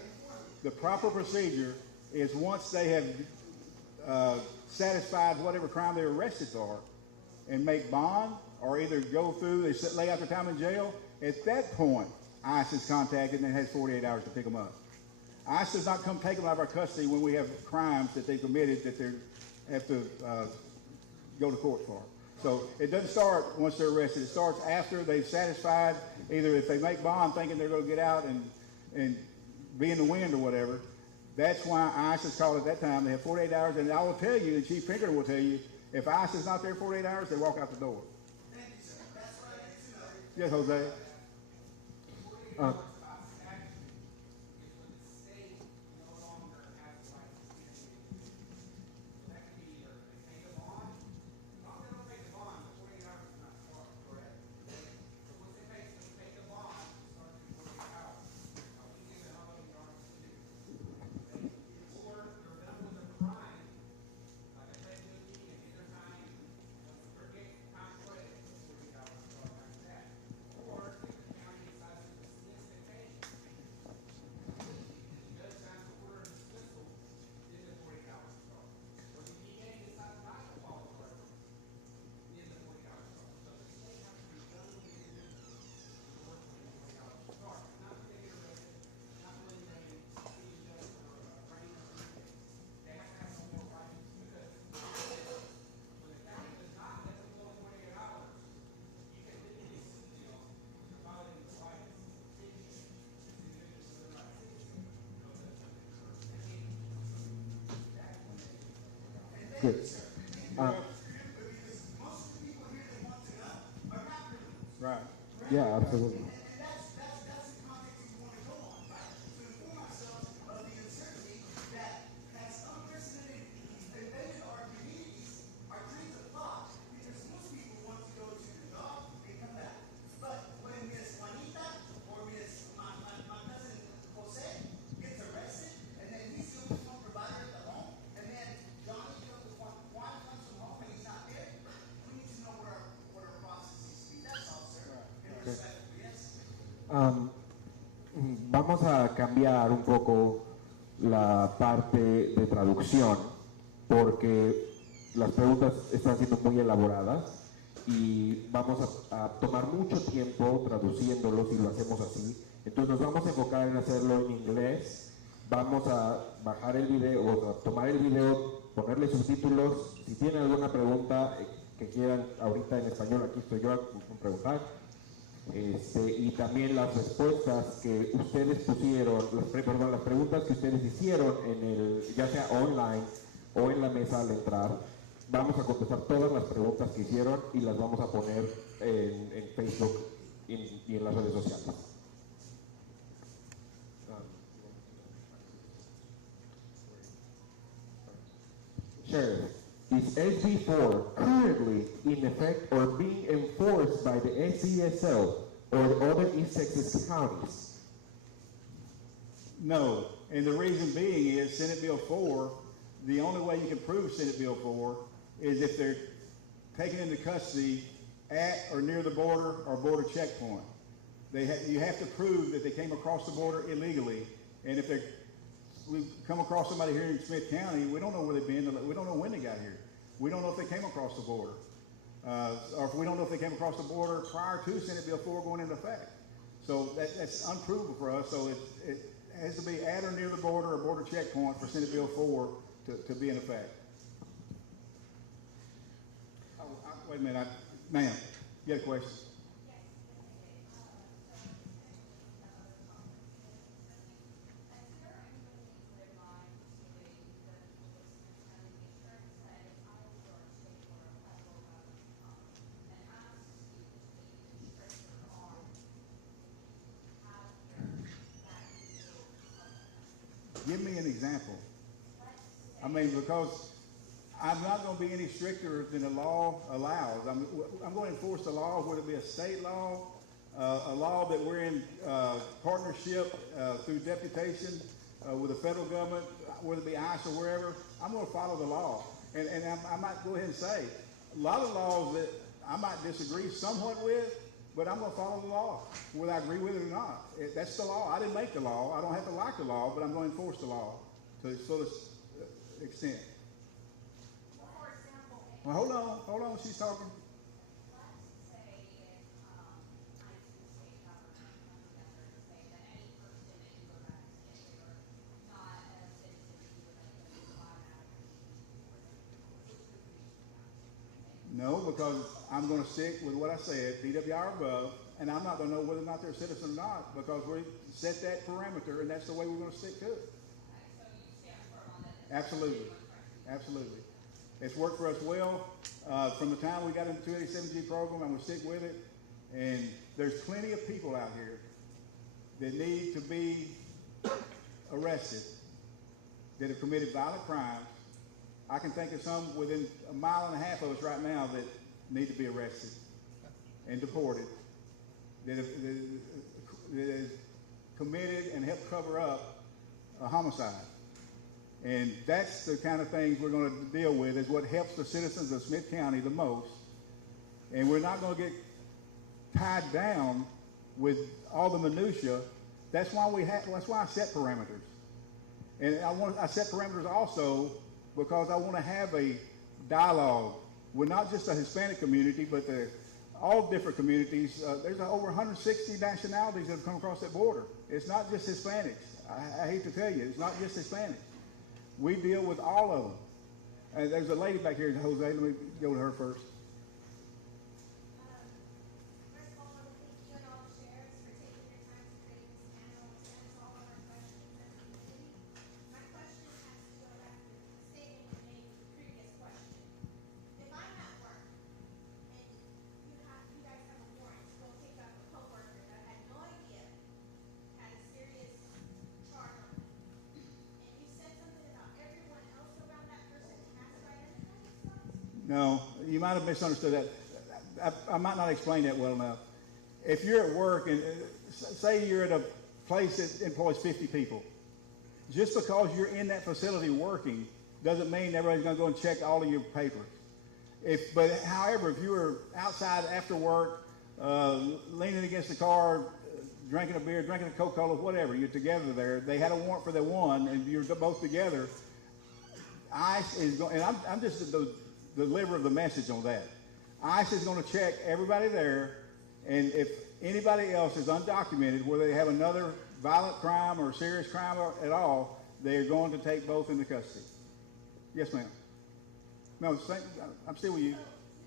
The proper procedure is once they have satisfied whatever crime they were arrested for and make bond or either go through, they lay out their time in jail, at that point, ICE is contacted and it has 48 hours to pick them up. ICE does not come take them out of our custody when we have crimes that they committed that they have to go to court for. So it doesn't start once they're arrested. It starts after they've satisfied, either if they make bond thinking they're going to get out and be in the wind or whatever. That's why ICE is called at that time. They have 48 hours, and I will tell you, and Chief Pinkerton will tell you, if ICE is not there 48 hours, they walk out the door. Thank you, sir. That's what I need to know. Yes, Jose. Good. Right. Yeah, absolutely. Vamos a cambiar un poco la parte de traducción porque las preguntas están siendo muy elaboradas y vamos a tomar mucho tiempo traduciéndolos y lo hacemos así. Entonces nos vamos a enfocar en hacerlo en inglés. Vamos a bajar el video, o a tomar el video, ponerle subtítulos. Si tienen alguna pregunta que quieran ahorita en español, aquí estoy yo a preguntar. Y también las respuestas que ustedes pusieron, las preguntas que ustedes hicieron ya sea online o en la mesa al entrar, vamos a contestar todas las preguntas que hicieron y las vamos a poner en Facebook y en las redes sociales. Sheriff, is SB4 currently in effect or being enforced by the SCSO or other East Texas counties? No, and the reason being is Senate Bill 4, the only way you can prove Senate Bill 4 is if they're taken into custody at or near the border or border checkpoint. You have to prove that they came across the border illegally, and if we come across somebody here in Smith County, we don't know where they've been, we don't know when they got here. We don't know if they came across the border. Or if we don't know if they came across the border prior to Senate Bill 4 going into effect. So that's unprovable for us. So it has to be at or near the border or border checkpoint for Senate Bill 4 to be in effect. Wait a minute, ma'am, you got a question? Give me an example. I mean, because I'm not going to be any stricter than the law allows. I'm going to enforce the law, whether it be a state law, a law that we're in partnership through deputation with the federal government, whether it be ICE or wherever. I'm going to follow the law. And I might go ahead and say, a lot of laws that I might disagree somewhat with, but I'm going to follow the law, whether I agree with it or not. That's the law. I didn't make the law. I don't have to like the law, but I'm going to enforce the law. to its fullest extent. For example, Well, hold on, she's talking. let's say if ICE and state government come together and say that any person that you go back to get your not a citizen, you would like them to automatically. No, because I'm going to stick with what I said, PWI or above, and I'm not going to know whether or not they're a citizen or not because we set that parameter and that's the way we're going to stick to it. So you stand firm on that? Absolutely. Absolutely. It's worked for us well from the time we got into the 287G program. I'm going to stick with it. And there's plenty of people out here that need to be arrested that have committed violent crimes. I can think of some within a mile and a half of us right now that need to be arrested and deported, that have committed and helped cover up a homicide. And that's the kind of things we're going to deal with, is what helps the citizens of Smith County the most. And we're not going to get tied down with all the minutia. That's why I set parameters. And I set parameters also because I want to have a dialogue with not just the Hispanic community, but all different communities. There's over 160 nationalities that have come across that border. It's not just Hispanics. I hate to tell you, it's not just Hispanics. We deal with all of them. There's a lady back here, Jose. Let me go to her first. First of all, I want to thank you and all the sheriffs for taking your time to create this panel and answer all of our questions as a community. My question has to go back to the statement you made with the previous question. If I'm at work and you guys have a warrant to go pick up a coworker that I had no idea had a serious charge on them, and you said something about everyone else around that person has to identify themselves? No, you might have misunderstood that. I might not explain that well enough. If you're at work and say you're at a place that employs 50 people, just because you're in that facility working doesn't mean everybody's going to go and check all of your papers. However, if you were outside after work, leaning against the car, drinking a beer, drinking a Coca-Cola, whatever, you're together there. They had a warrant for the one, and you're both together. ICE is going, and I'm just the deliverer of the message on that. ICE is going to check everybody there, and if anybody else is undocumented, whether they have another violent crime or serious crime at all, they're going to take both into custody. Yes, ma'am. No, I'm still with you. So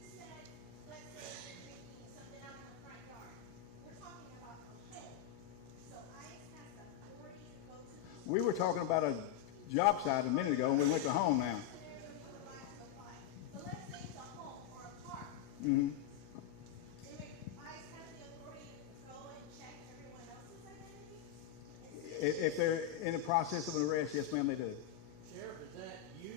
you said, let's say you're drinking something out in the front yard. We're talking about a home. So ICE has the authority to go to these We were talking about a job site a minute ago, and we went to home now. scenarios you would like to apply. But let's say it's a home or a park. Mm-hmm. ICE has the authority to go and check everyone else's identity? If they're in the process of an arrest, yes, ma'am, they do. Sheriff, is that you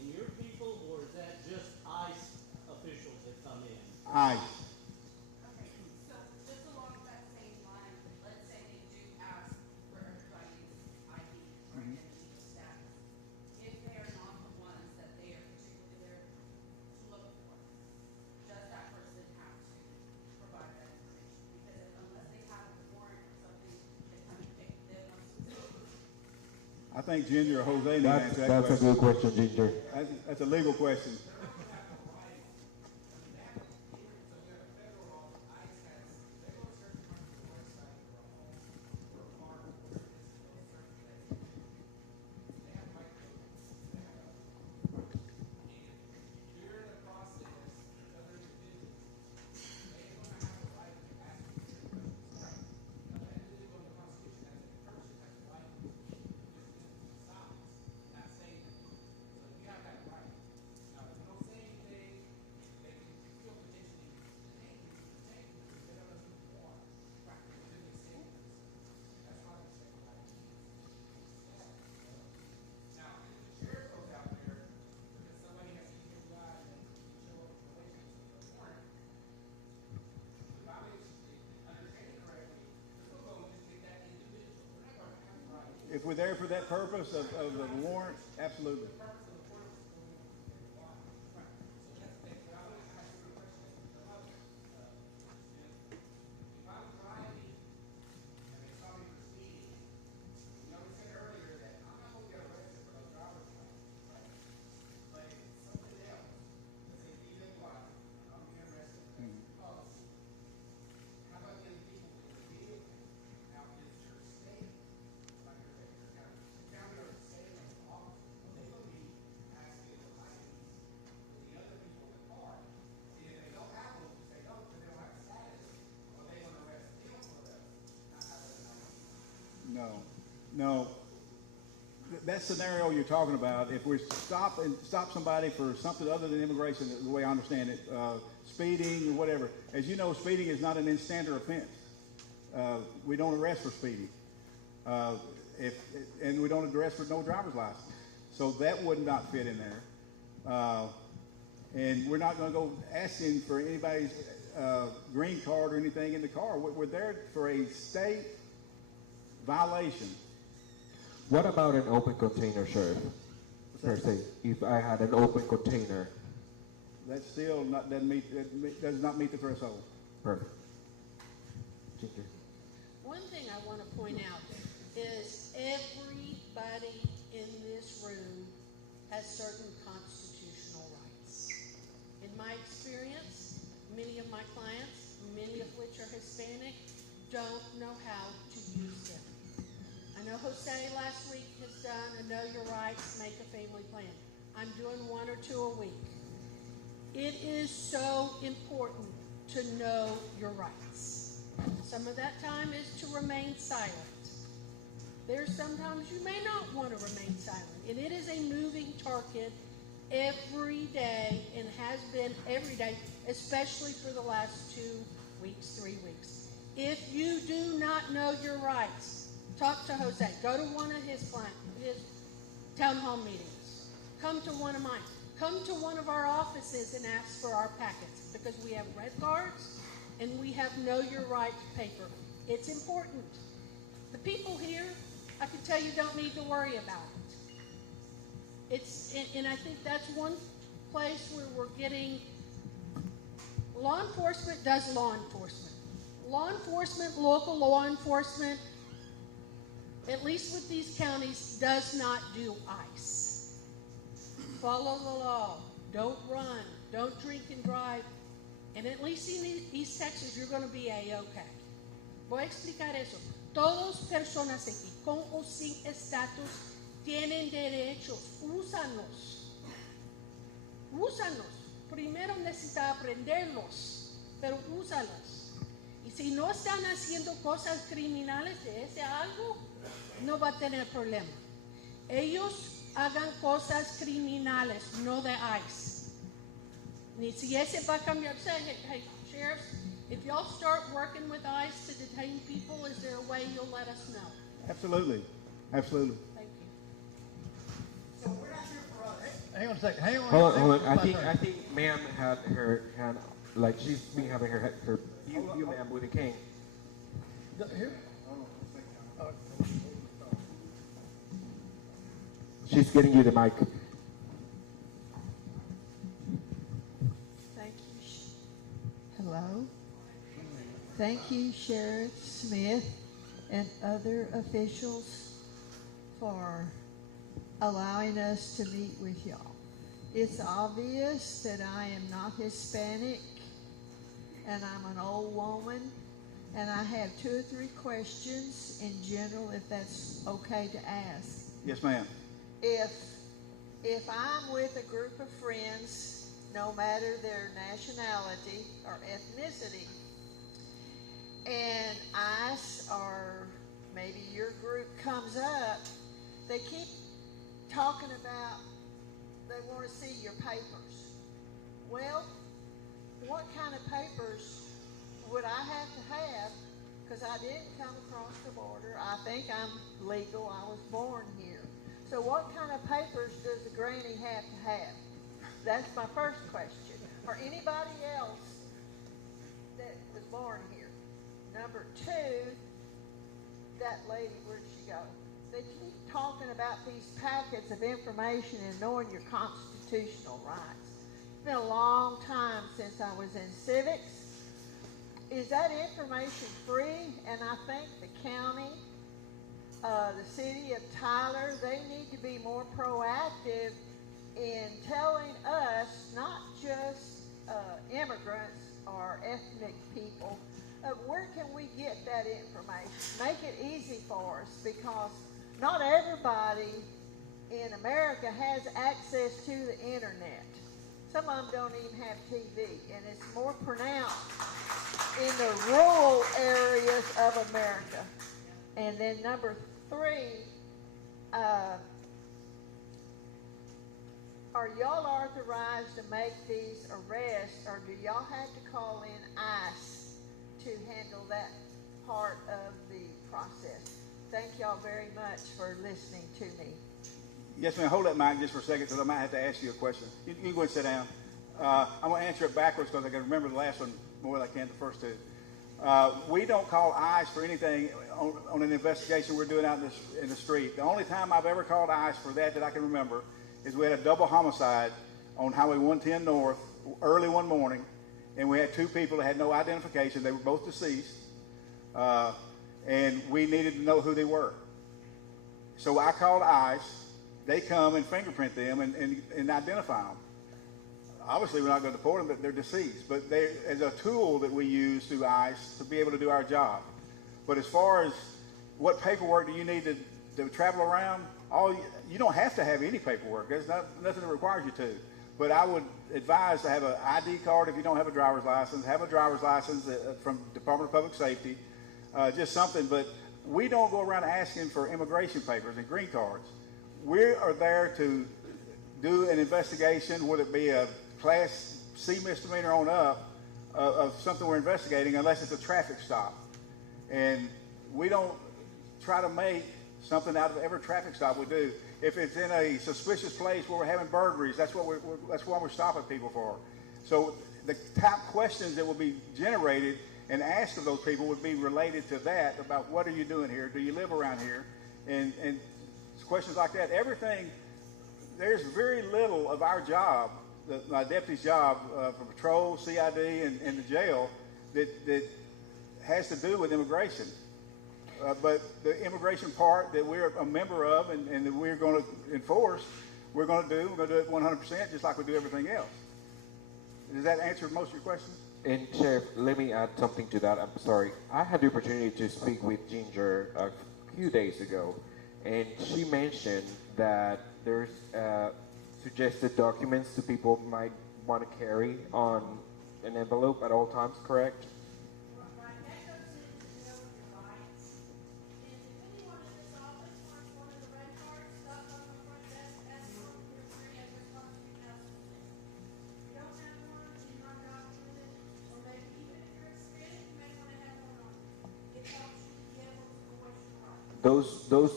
and your people, or is that just ICE officials that come in? ICE. Okay, so just along that same line, let's say they do ask for everybody's ID or identity status. If they are not the ones that they are particularly there to look for, does that person have to provide that information? Because unless they have a warrant or something, they kind of pick them up. I think Ginger or Jose need to answer that That's a question. good question, Ginger. That's a legal question. If we're there for that purpose of the warrant, absolutely. No. That scenario you're talking about, if we stop somebody for something other than immigration, the way I understand it, speeding or whatever. As you know, speeding is not an in-standard offense. We don't arrest for speeding. And we don't arrest for no driver's license. So that would not fit in there. And we're not going to go asking for anybody's green card or anything in the car. We're there for a state violation. What about an open container, Sheriff? Per se, if I had an open container. That still does not meet the threshold. Perfect. Ginger. One thing I want to point out is everybody in this room has certain constitutional rights. In my experience, many of my clients, many of which are Hispanic, don't know how to use them. I know Jose last week has done a Know Your Rights, Make a Family Plan. I'm doing 1 or 2 a week. It is so important to know your rights. Some of that time is to remain silent. There's sometimes you may not want to remain silent. And it is a moving target every day and has been every day, especially for the last 2 weeks, 3 weeks. If you do not know your rights, talk to Jose. Go to one of his town hall meetings. Come to one of mine. Come to one of our offices and ask for our packets because we have red cards and we have Know Your Right paper. It's important. The people here, I can tell you, don't need to worry about it. And I think that's one place where we're getting. Law enforcement does law enforcement. Law enforcement, local law enforcement, at least with these counties, does not do ICE. Follow the law. Don't run. Don't drink and drive. And at least in East Texas, you're going to be A-OK. Voy a explicar eso. Todas personas aquí, con o sin estatus, tienen derechos. Úsanos. Úsanos. Primero necesita aprenderlos, pero úsalos. Y si no están haciendo cosas criminales de ese algo, no va a tener problema. Ellos hagan cosas criminales, no de ICE. Ni si ese va a cambiar. Say, hey, sheriffs, if y'all start working with ICE to detain people, is there a way you'll let us know? Absolutely. Absolutely. Thank you. So we're not here for us. Hang on a second. Hang on. Hold on. I think ma'am had her hand, like she's been having her you ma'am with a cane. Here. She's getting you the mic. Thank you. Hello. Thank you, Sheriff Smith and other officials for allowing us to meet with y'all. It's obvious that I am not Hispanic and I'm an old woman, and I have 2 or 3 questions in general, if that's okay to ask. Yes, ma'am. If I'm with a group of friends, no matter their nationality or ethnicity, and ICE or maybe your group comes up, they keep talking about they want to see your papers. Well, what kind of papers would I have to have? Because I didn't come across the border. I think I'm legal. I was born here. So what kind of papers does the granny have to have? That's my first question. Or anybody else that was born here. Number 2, that lady, where'd she go? They keep talking about these packets of information and knowing your constitutional rights. It's been a long time since I was in civics. Is that information free? And I think the county, the city of Tyler, they need to be more proactive in telling us, not just immigrants or ethnic people, where can we get that information? Make it easy for us, because not everybody in America has access to the internet. Some of them don't even have TV, and it's more pronounced in the rural areas of America. And then number 3, are y'all authorized to make these arrests, or do y'all have to call in ICE to handle that part of the process? Thank y'all very much for listening to me. Yes, ma'am. Hold that mic just for a second, because I might have to ask you a question. You can go and sit down. I'm going to answer it backwards because I can remember the last one more than I can the first two. We don't call ICE for anything on an investigation we're doing out in the street. The only time I've ever called ICE for that I can remember is we had a double homicide on Highway 110 North early one morning, and we had 2 people that had no identification. They were both deceased, and we needed to know who they were. So I called ICE. They come and fingerprint them and identify them. Obviously, we're not going to deport them, but they're deceased. But they, as a tool that we use through ICE to be able to do our job. But as far as what paperwork do you need to travel around, you don't have to have any paperwork. There's nothing that requires you to. But I would advise to have an ID card if you don't have a driver's license. Have a driver's license from Department of Public Safety, just something. But we don't go around asking for immigration papers and green cards. We are there to do an investigation, whether it be a Class C misdemeanor on up, of something we're investigating, unless it's a traffic stop. And we don't try to make something out of every traffic stop we do. If it's in a suspicious place where we're having burglaries, that's what that's why we're stopping people for. So the top questions that will be generated and asked of those people would be related to that, about what are you doing here? Do you live around here? And questions like that. Everything, there's very little of our job, my deputy's job for patrol, CID, and the jail that has to do with immigration. But the immigration part that we're a member of and that we're going to enforce, we're going to do it 100%, just like we do everything else. Does that answer most of your questions? And Sheriff, let me add something to that. I'm sorry. I had the opportunity to speak with Ginger a few days ago, and she mentioned that there's suggested documents that people might want to carry on an envelope at all times, correct? Those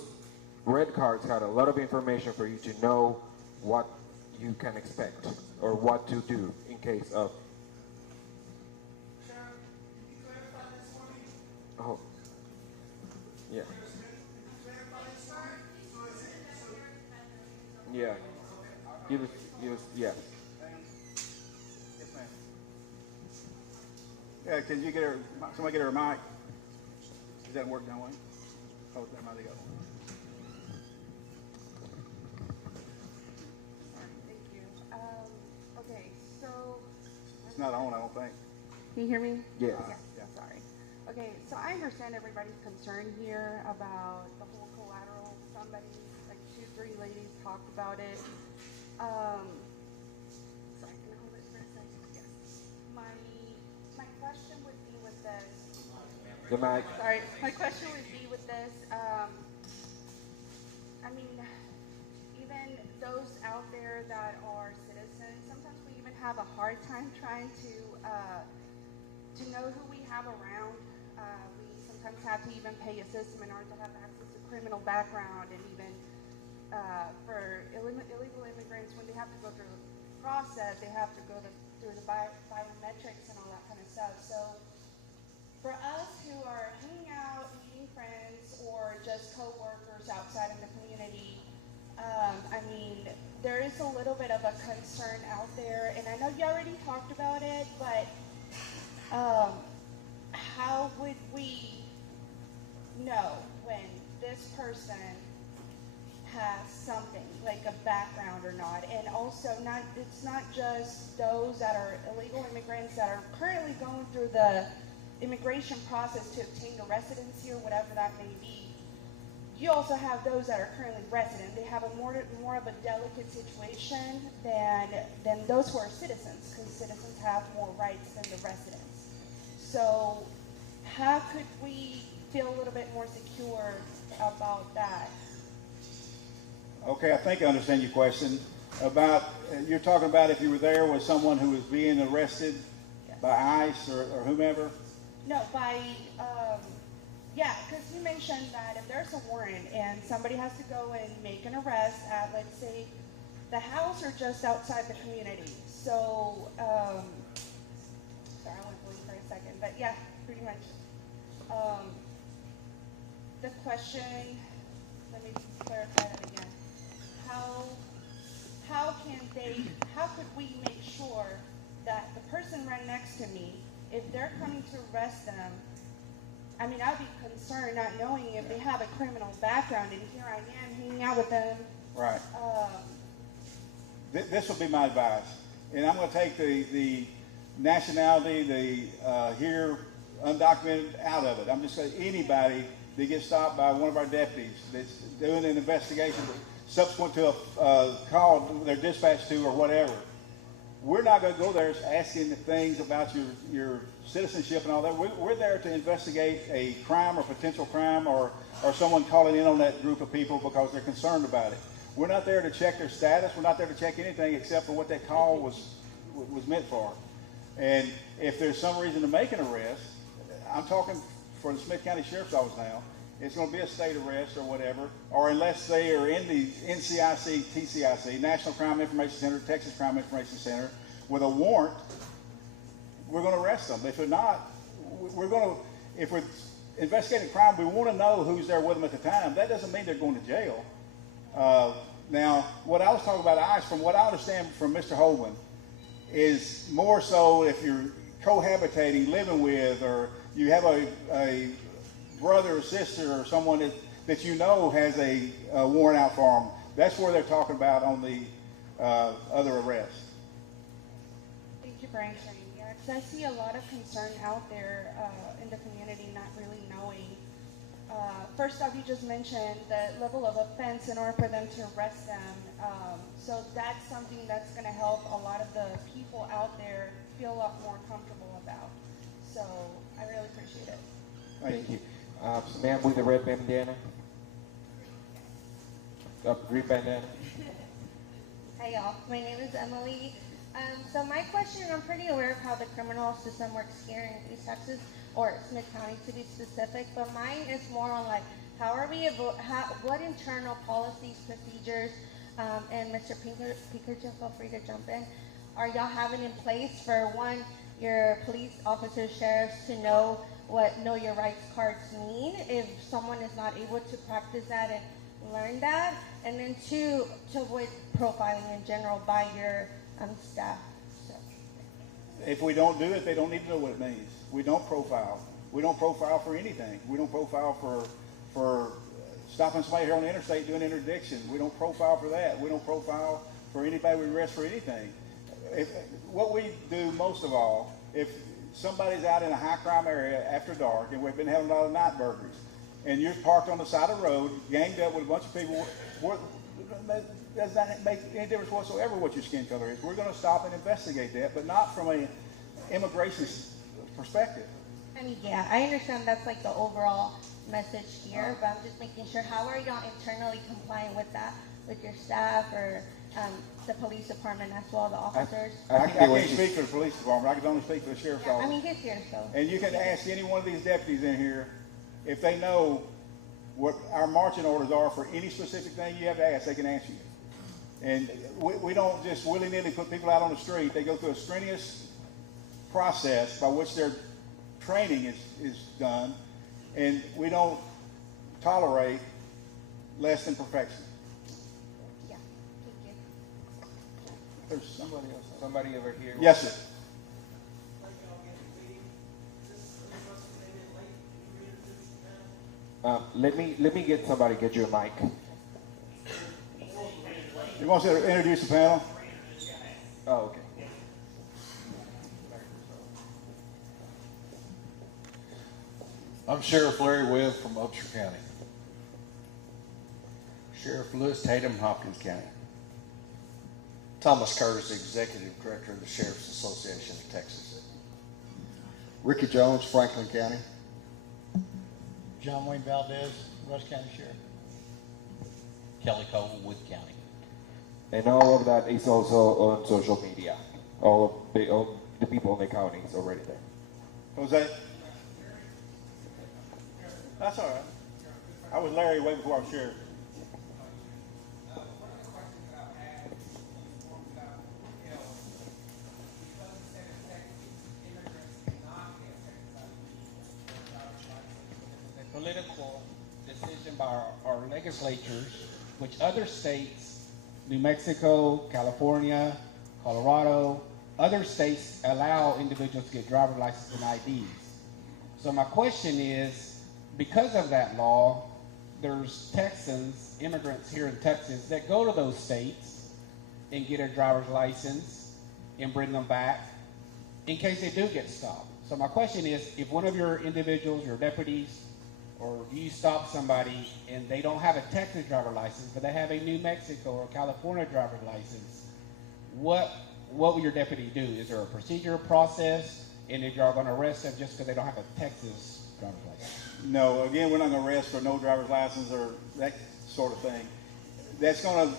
red cards had a lot of information for you to know what you can expect or what to do in case of. Oh, yeah. Yeah. Give us, yeah. Yes, ma'am. Yeah, can you get her, somebody get her a mic? Does that work that way? Oh, that might be the other one. Thank you. Okay, so. It's not on, I don't think. Can you hear me? Yes. Yeah, sorry. Okay, so I understand everybody's concern here about the whole collateral. Somebody, like 2-3 ladies talked about it. Sorry, can I hold it for a second? Yes. My question would be with this. The mic. Sorry, my question would be with this. I mean, even those out there that are citizens, sometimes we even have a hard time trying to know who we have around. We sometimes have to even pay a system in order to have access to criminal background, and even for illegal immigrants, when they have to go through the process, they have to go through the biometrics and all that kind of stuff. So for us who are hanging out, meeting friends, or just co-workers outside in the community, I mean, there is a little bit of a concern out there, and I know you already talked about it, but how would we know when this person has something, like a background or not? And also, it's not just those that are illegal immigrants that are currently going through the immigration process to obtain a residency or whatever that may be. You also have those that are currently resident. They have a more of a delicate situation than those who are citizens, because citizens have more rights than the residents. So how could we feel a little bit more secure about that. Okay, I think I understand your question. About, you're talking about if you were there with someone who was being arrested by ICE or whomever? No, by, yeah, because you mentioned that if there's a warrant and somebody has to go and make an arrest at, let's say, the house or just outside the community. So, sorry, I went blank for a second, but yeah, pretty much. The question, let me clarify that again. How could we make sure that the person right next to me, if they're coming to arrest them, I mean, I'd be concerned not knowing if they have a criminal background, and here I am hanging out with them. Right. This will be my advice, and I'm going to take the nationality, the here undocumented out of it. I'm just saying anybody that gets stopped by one of our deputies that's doing an investigation subsequent to a call they're dispatched to or whatever. We're not going to go there asking things about your citizenship and all that. We're there to investigate a crime or potential crime or someone calling in on that group of people because they're concerned about it. We're not there to check their status. We're not there to check anything except for what that call was meant for. And if there's some reason to make an arrest, I'm talking for the Smith County Sheriff's Office now, it's going to be a state arrest or whatever, or unless they are in the NCIC, TCIC, National Crime Information Center, Texas Crime Information Center, with a warrant, we're going to arrest them. If they're not, if we're investigating crime, we want to know who's there with them at the time. That doesn't mean they're going to jail. Now, what I was talking about ICE, from what I understand from Mr. Holman, is more so if you're cohabitating, living with, or you have a brother or sister or someone that you know has a warrant out for them. That's where they're talking about on the other arrests. Thank you for answering. Yeah, because I see a lot of concern out there in the community not really knowing. First off, you just mentioned the level of offense in order for them to arrest them. So that's something that's going to help a lot of the people out there feel a lot more comfortable about. So I really appreciate it. Thank you. Ma'am with the red bandana. Green bandana. Hi y'all, my name is Emily. So my question, I'm pretty aware of how the criminal system works here in East Texas, or Smith County to be specific, but mine is more on like, how are we, what internal policies, procedures, and Mr. Pinker, feel free to jump in, are y'all having in place for one, your police officers, sheriffs to know what Know Your Rights cards mean if someone is not able to practice that and learn that, and then two, to avoid profiling in general by your staff. So. If we don't do it, they don't need to know what it means. We don't profile. We don't profile for anything. We don't profile for stopping somebody here on the interstate doing interdiction. We don't profile for that. We don't profile for anybody we arrest for anything. What we do most of all, if somebody's out in a high crime area after dark, and we've been having a lot of night burglaries, and you're parked on the side of the road, ganged up with a bunch of people, does that make any difference whatsoever what your skin color is? We're going to stop and investigate that, but not from an immigration perspective. I mean, yeah, I understand that's like the overall message here, but I'm just making sure, how are y'all internally complying with that, with your staff or the police department as well, the officers? I can't speak for the police department. I can only speak for the sheriff's office. I mean, he's here, so. And you can ask any one of these deputies in here if they know what our marching orders are for any specific thing you have to ask, they can answer you. And we don't just willy-nilly put people out on the street. They go through a strenuous process by which their training is done, and we don't tolerate less than perfection. Yeah, thank you. There's somebody else. Somebody over here. Yes, sir. Let me get somebody, get you a mic. You want to introduce the panel? Oh, okay. I'm Sheriff Larry Webb from Upshur County. Sheriff Lewis Tatum, Hopkins County. Thomas Curtis, Executive Director of the Sheriff's Association of Texas. Ricky Jones, Franklin County. John Wayne Valdez, Rush County Sheriff. Kelly Cole, Wood County. And all of that is also on social media. All the people in the county is already there. Jose? That's all right. I was Larry way before I was sheriff. Political decision by our legislatures, which other states, New Mexico, California, Colorado, other states allow individuals to get driver's licenses and IDs. So my question is, because of that law, there's Texans, immigrants here in Texas, that go to those states and get a driver's license and bring them back in case they do get stopped. So my question is, if one of your individuals, your deputies, or you stop somebody and they don't have a Texas driver's license, but they have a New Mexico or California driver's license, what will your deputy do? Is there a procedure, process, and if you're going to arrest them just because they don't have a Texas driver's license? No, again, we're not going to arrest for no driver's license or that sort of thing. That's going to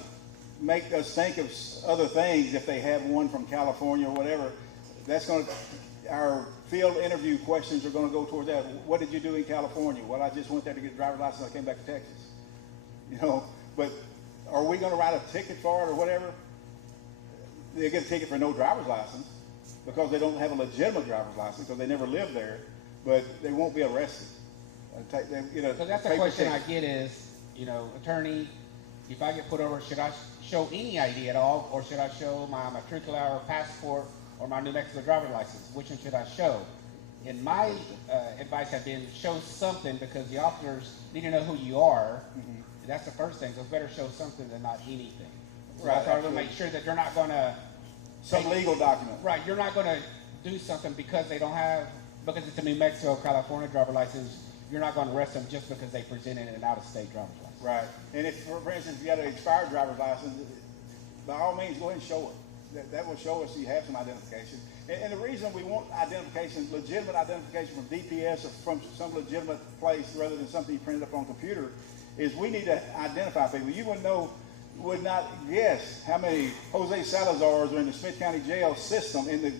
make us think of other things if they have one from California or whatever. That's going to, our field interview questions are going to go towards that. What did you do in California? Well, I just went there to get a driver's license. I came back to Texas. You know, but are we going to write a ticket for it or whatever? They get a ticket for no driver's license because they don't have a legitimate driver's license because they never lived there, but they won't be arrested. So that's the question I get is, you know, attorney, if I get put over, should I show any ID at all, or should I show my matricular or passport or my New Mexico driver's license? Which one should I show? And my advice had been show something because the officers need to know who you are. Mm-hmm. That's the first thing. So it's better show something than not anything. So right. I want to make sure that you're not going to some legal document. Right. You're not going to do something because they don't have, because it's a New Mexico, California driver's license. You're not going to arrest them just because they presented an out-of-state driver's license. Right. And if, for instance, if you got an expired driver's license, by all means, go ahead and show it. That will show us you have some identification. And the reason we want identification, legitimate identification from DPS or from some legitimate place rather than something you printed up on a computer, is we need to identify people. You would not guess how many Jose Salazars are in the Smith County jail system, in the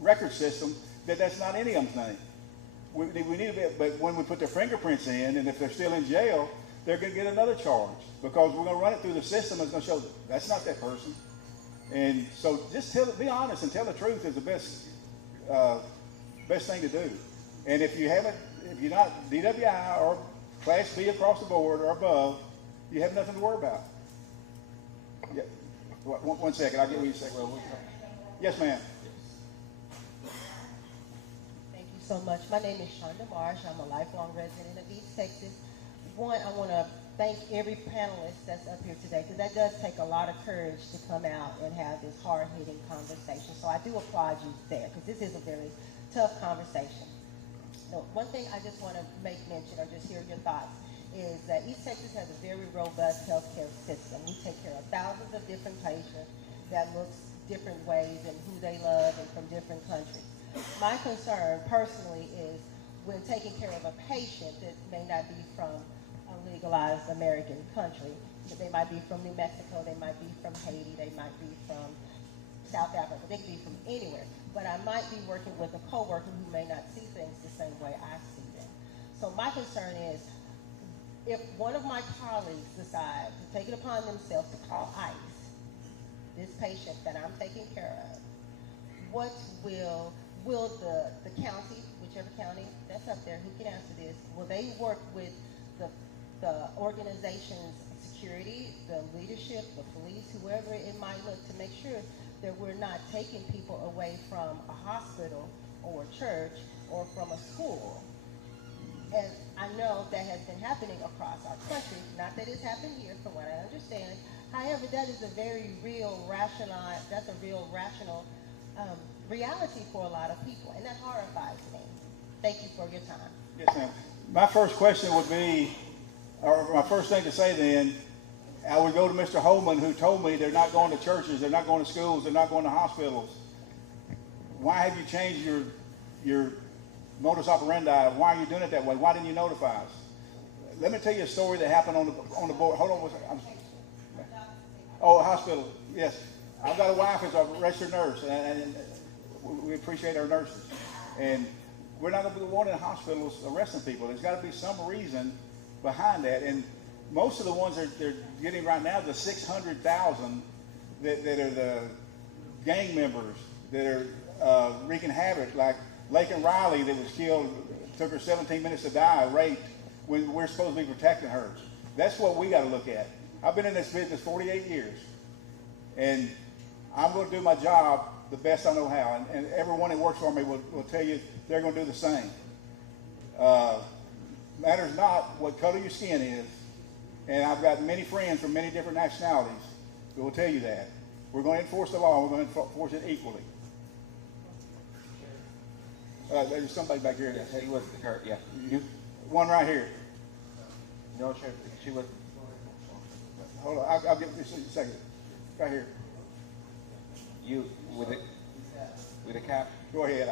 record system, that's not any of them's name. We need to be, but when we put their fingerprints in, and if they're still in jail, they're going to get another charge because we're going to run it through the system. And it's going to show that's not that person. And so just be honest and tell the truth is the best thing to do. And if you're not DWI or Class B across the board or above, you have nothing to worry about. Yeah. One second, I'll give you a second. Yes, ma'am. Thank you so much. My name is Shonda Marsh. I'm a lifelong resident of East Texas. One, I want to thank every panelist that's up here today, because that does take a lot of courage to come out and have this hard-hitting conversation. So I do applaud you there, because this is a very tough conversation. No, one thing I just want to make mention, or just hear your thoughts, is that East Texas has a very robust healthcare system. We take care of thousands of different patients that looks different ways and who they love and from different countries. My concern personally is when taking care of a patient that may not be from a legalized American country. They might be from New Mexico, they might be from Haiti, they might be from South Africa, they could be from anywhere. But I might be working with a coworker who may not see things the same way I see them. So my concern is, if one of my colleagues decide to take it upon themselves to call ICE, this patient that I'm taking care of, what will the county, whichever county that's up there, who can answer this, will they work with the organization's security, the leadership, the police, whoever it might look, to make sure that we're not taking people away from a hospital or a church or from a school? And I know that has been happening across our country, not that it's happened here from what I understand. However, that is a very real rational reality for a lot of people, and that horrifies me. Thank you for your time. Yes, ma'am. My first question would be, or my first thing to say then, I would go to Mr. Holman, who told me they're not going to churches, they're not going to schools, they're not going to hospitals. Why have you changed your modus operandi? Why are you doing it that way? Why didn't you notify us? let me tell you a story that happened on the board. Hold on. Oh, hospital. Yes. I've got a wife who's a registered nurse, and we appreciate our nurses. And we're not going to be the one in hospitals arresting people. There's got to be some reason behind that. And most of the ones they're getting right now, the 600,000 that are the gang members that are wreaking havoc, like Laken Riley that was killed, took her 17 minutes to die, raped, when we're supposed to be protecting her. That's what we got to look at. I've been in this business 48 years, and I'm going to do my job the best I know how, and everyone that works for me will tell you they're going to do the same. Matters not what color your skin is, and I've got many friends from many different nationalities who will tell you that. We're going to enforce the law, and we're going to enforce it equally. There's somebody back here. Yes, he was the cart, yeah. One right here. No, she was. Hold on, I'll get this in a second. Right here. You with a cap? Go ahead.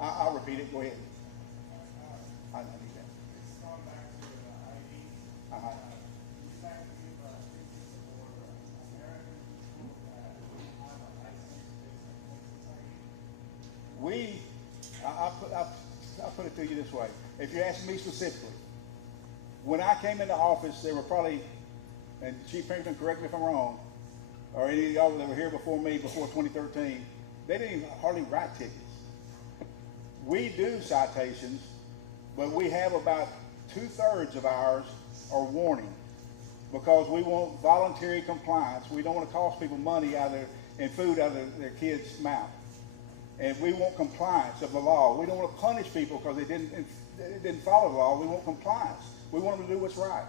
I'll repeat it. Go ahead. I need that. I'll put it to you this way. If you ask me specifically, when I came into office, there were probably, and Chief Pennington, correct me if I'm wrong, or any of y'all that were here before me, before 2013, they didn't even hardly write tickets. We do citations, but we have about 2/3 of ours are warning, because we want voluntary compliance. We don't want to cost people money and food out of their kids' mouth. And we want compliance of the law. We don't want to punish people because they didn't follow the law. We want compliance. We want them to do what's right.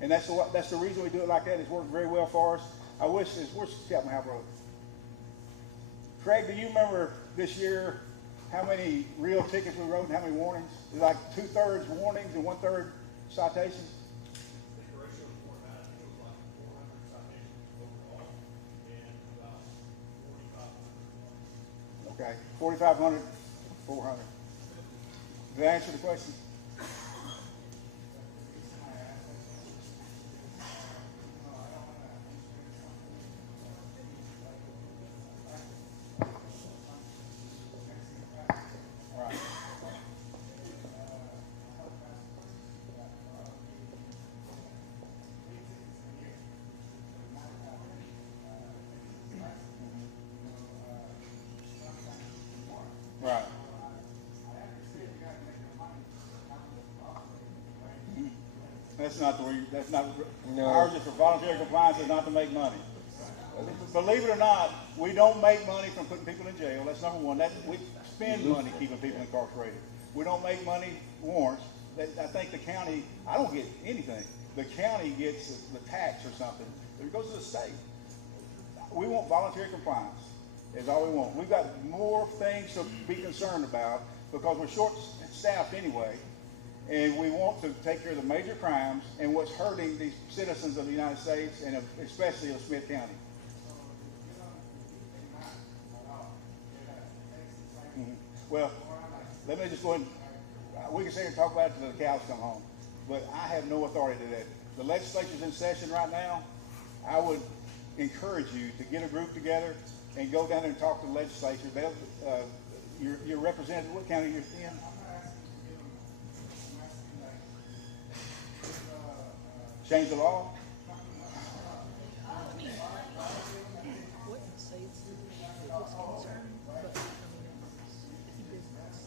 And that's the reason we do it like that. It's worked very well for us. I wish where's Captain Halbrook? Craig, do you remember this year how many real tickets we wrote and how many warnings? It was like 2/3 warnings and 1/3 citations. Okay, 4,500, 400. Did I answer the question? Right. Right. That's not the way. That's not. No. Ours is for voluntary compliance. Is not to make money. Believe it or not, we don't make money from putting people in jail. That's number one. We spend money keeping people incarcerated. We don't make money warrants. I think the county. I don't get anything. The county gets the tax or something. It goes to the state. We want voluntary compliance. Is all we want. We've got more things to be concerned about because we're short-staffed anyway, and we want to take care of the major crimes and what's hurting these citizens of the United States and especially of Smith County. Mm-hmm. Well, let me just go ahead. We can sit here and talk about it until the cows come home, but I have no authority to that. The legislature's in session right now. I would encourage you to get a group together and go down there and talk to the legislature. You're represented. What county you're in? Change the law?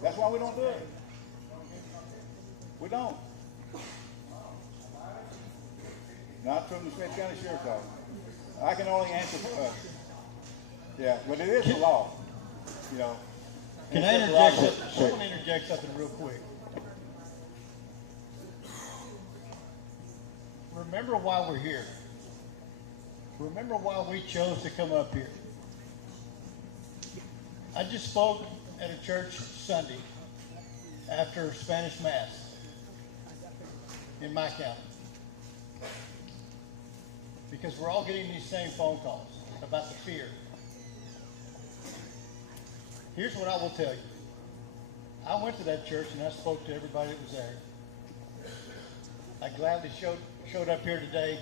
That's why we don't do it. We don't. Not from the Smith County Sheriff's Office. I can only answer for us. Yeah, but it is the law, you know. Can I interject something? I want to interject something real quick. Remember why we're here. Remember why we chose to come up here. I just spoke at a church Sunday after Spanish Mass in my county. Because we're all getting these same phone calls about the fear. Here's what I will tell you. I went to that church and I spoke to everybody that was there. I gladly showed up here today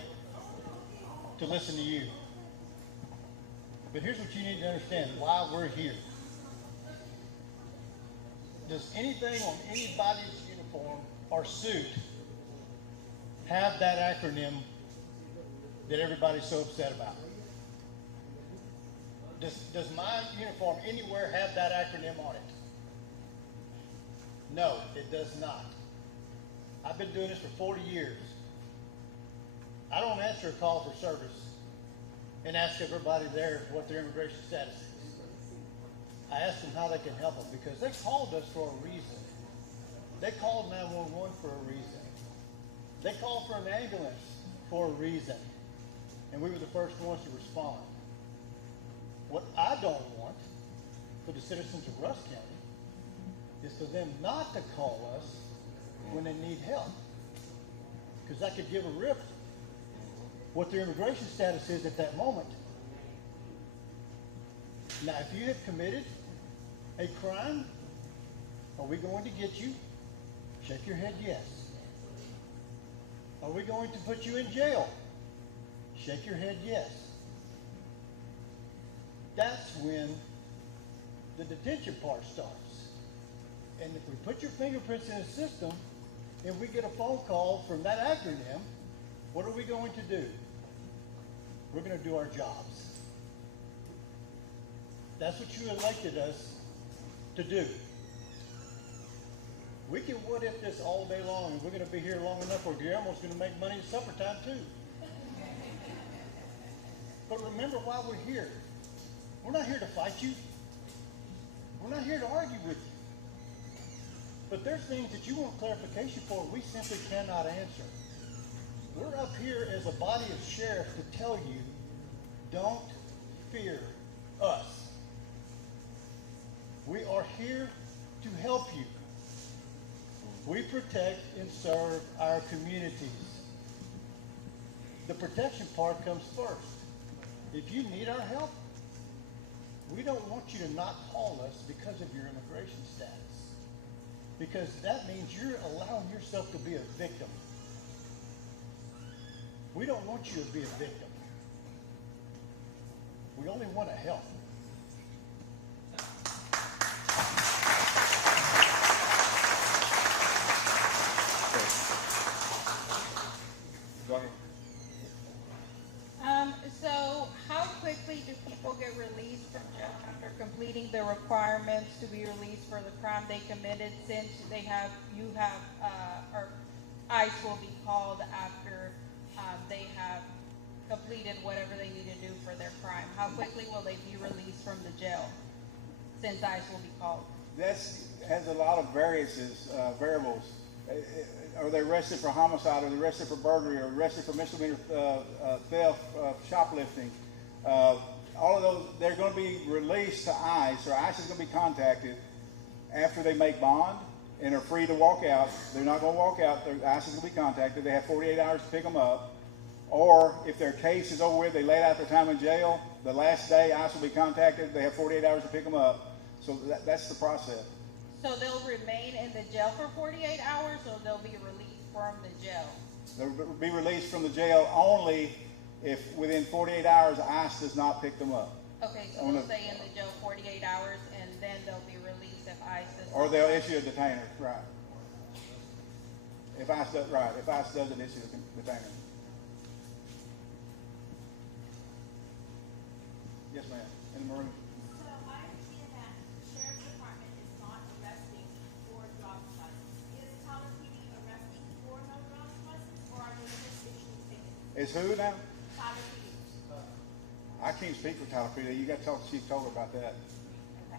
to listen to you. But here's what you need to understand, why we're here. Does anything on anybody's uniform or suit have that acronym that everybody's so upset about? Does my uniform anywhere have that acronym on it? No, it does not. I've been doing this for 40 years. I don't answer a call for service and ask everybody there what their immigration status is. I ask them how they can help them because they called us for a reason. They called 911 for a reason. They called for an ambulance for a reason. And we were the first ones to respond. What I don't want for the citizens of Rusk County is for them not to call us when they need help. Because I could give a rip what their immigration status is at that moment. Now, if you have committed a crime, are we going to get you? Shake your head, yes. Are we going to put you in jail? Shake your head, yes. That's when the detention part starts. And if we put your fingerprints in a system and we get a phone call from that acronym, what are we going to do? We're going to do our jobs. That's what you elected us to do. We can what if this all day long, and we're going to be here long enough where Guillermo's going to make money at supper time too. But remember why we're here. We're not here to fight you. We're not here to argue with you. But there's things that you want clarification for we simply cannot answer. We're up here as a body of sheriffs to tell you, don't fear us. We are here to help you. We protect and serve our communities. The protection part comes first. If you need our help, we don't want you to not call us because of your immigration status. Because that means you're allowing yourself to be a victim. We don't want you to be a victim. We only want to help. Go ahead. So how quickly do people get released from jail after completing the requirements to be released for the crime they committed, since or ICE will be called after they have completed whatever they need to do for their crime? How quickly will they be released from the jail, since ICE will be called? This has a lot of variables. Are they arrested for homicide? Are they arrested for burglary? Are they arrested for misdemeanor theft, shoplifting? All of those, they're going to be released to ICE, or ICE is going to be contacted after they make bond and are free to walk out. They're not going to walk out. ICE is going to be contacted. They have 48 hours to pick them up. Or if their case is over with, they laid out their time in jail, the last day ICE will be contacted. They have 48 hours to pick them up. So that's the process. So they'll remain in the jail for 48 hours, or they'll be released from the jail? They'll be released from the jail only if within 48 hours ICE does not pick them up. Okay, so they'll stay in the jail 48 hours, and then they'll be released if ICE does not. Or they'll issue a detainer, right. If ICE doesn't issue a detainer. Yes, ma'am. In the Marine. So I understand that the sheriff's department is not arresting for driver's license. Is Tyler PD arresting for no driver's license, or are they just issuing tickets? Is who now? Tyler PD. I can't speak for Tyler PD. You got to talk to Chief Toller about that. Okay.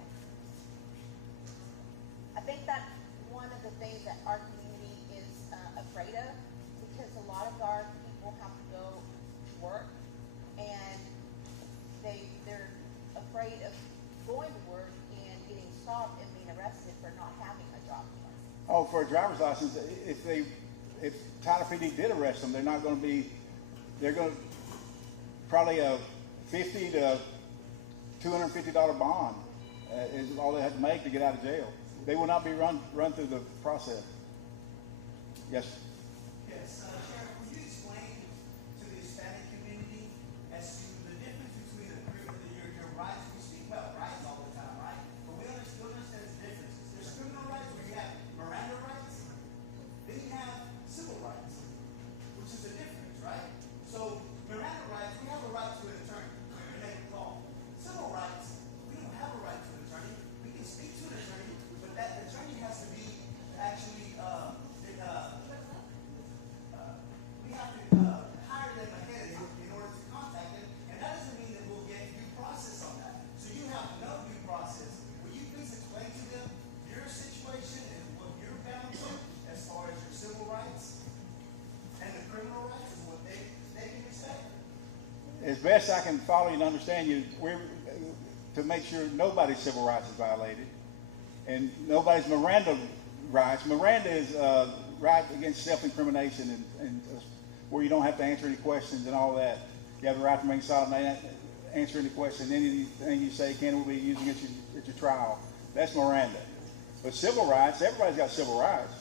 I think that's one of the things that our community is afraid of, because a lot of our people have to go to work, and they're afraid of going to work and getting stopped and being arrested for not having a driver's license. Oh, for a driver's license, if Tyler PD did arrest them, they're going to probably a $50 to $250 bond is all they have to make to get out of jail. They will not be run through the process. Yes. Yeah, Yes, Sheriff, will you explain to the Hispanic community as to the difference between your rights? We speak about rights all the time, right? But we understand the differences. There's criminal rights where you have Miranda rights, then you have civil rights, which is a difference, right? So Miranda rights, we have a right to an attorney when we make a call. Civil rights, we don't have a right to an attorney. We can speak to an attorney, but that attorney has to be actually we have to hire them ahead in order to contact them, and that doesn't mean that we'll get due process on that. So you have no due process. Will you please explain to them your situation and what you're bound to as far as your civil rights and the criminal rights and what they can expect? As best I can follow you and understand you, we're to make sure nobody's civil rights is violated and nobody's Miranda rights. Miranda is right against self-incrimination and where you don't have to answer any questions and all that. You have the right to remain silent and answer any question. Anything you say can be used against you at your trial. That's Miranda. But civil rights, everybody's got civil rights.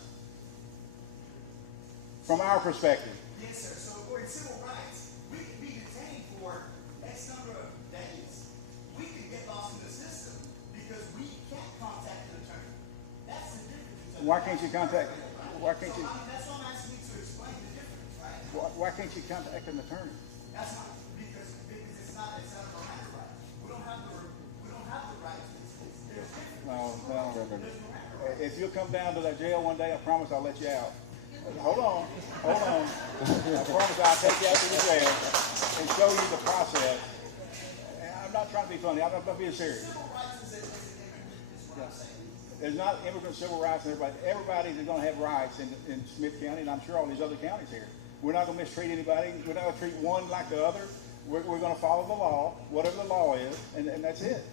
From our perspective. Yes, sir. So in civil rights, we can be detained for X number of days. We can get lost in the system because we can't contact an attorney. That's the difference. Why can't you contact? Why can't you? That's what I'm asking you to explain the difference, right? Why can't you contact an attorney? That's not because it's not a Miranda right. We don't have the right to this. There's different. No. If you'll come down to that jail one day, I promise I'll let you out. Hold on. I promise I'll take you out to the jail and show you the process. I'm not trying to be funny. I'm being serious. Civil rights is what I'm saying. There's not immigrant civil rights and everybody. Everybody's going to have rights in Smith County, and I'm sure all these other counties here. We're not going to mistreat anybody. We're not going to treat one like the other. We're going to follow the law, whatever the law is, and that's it.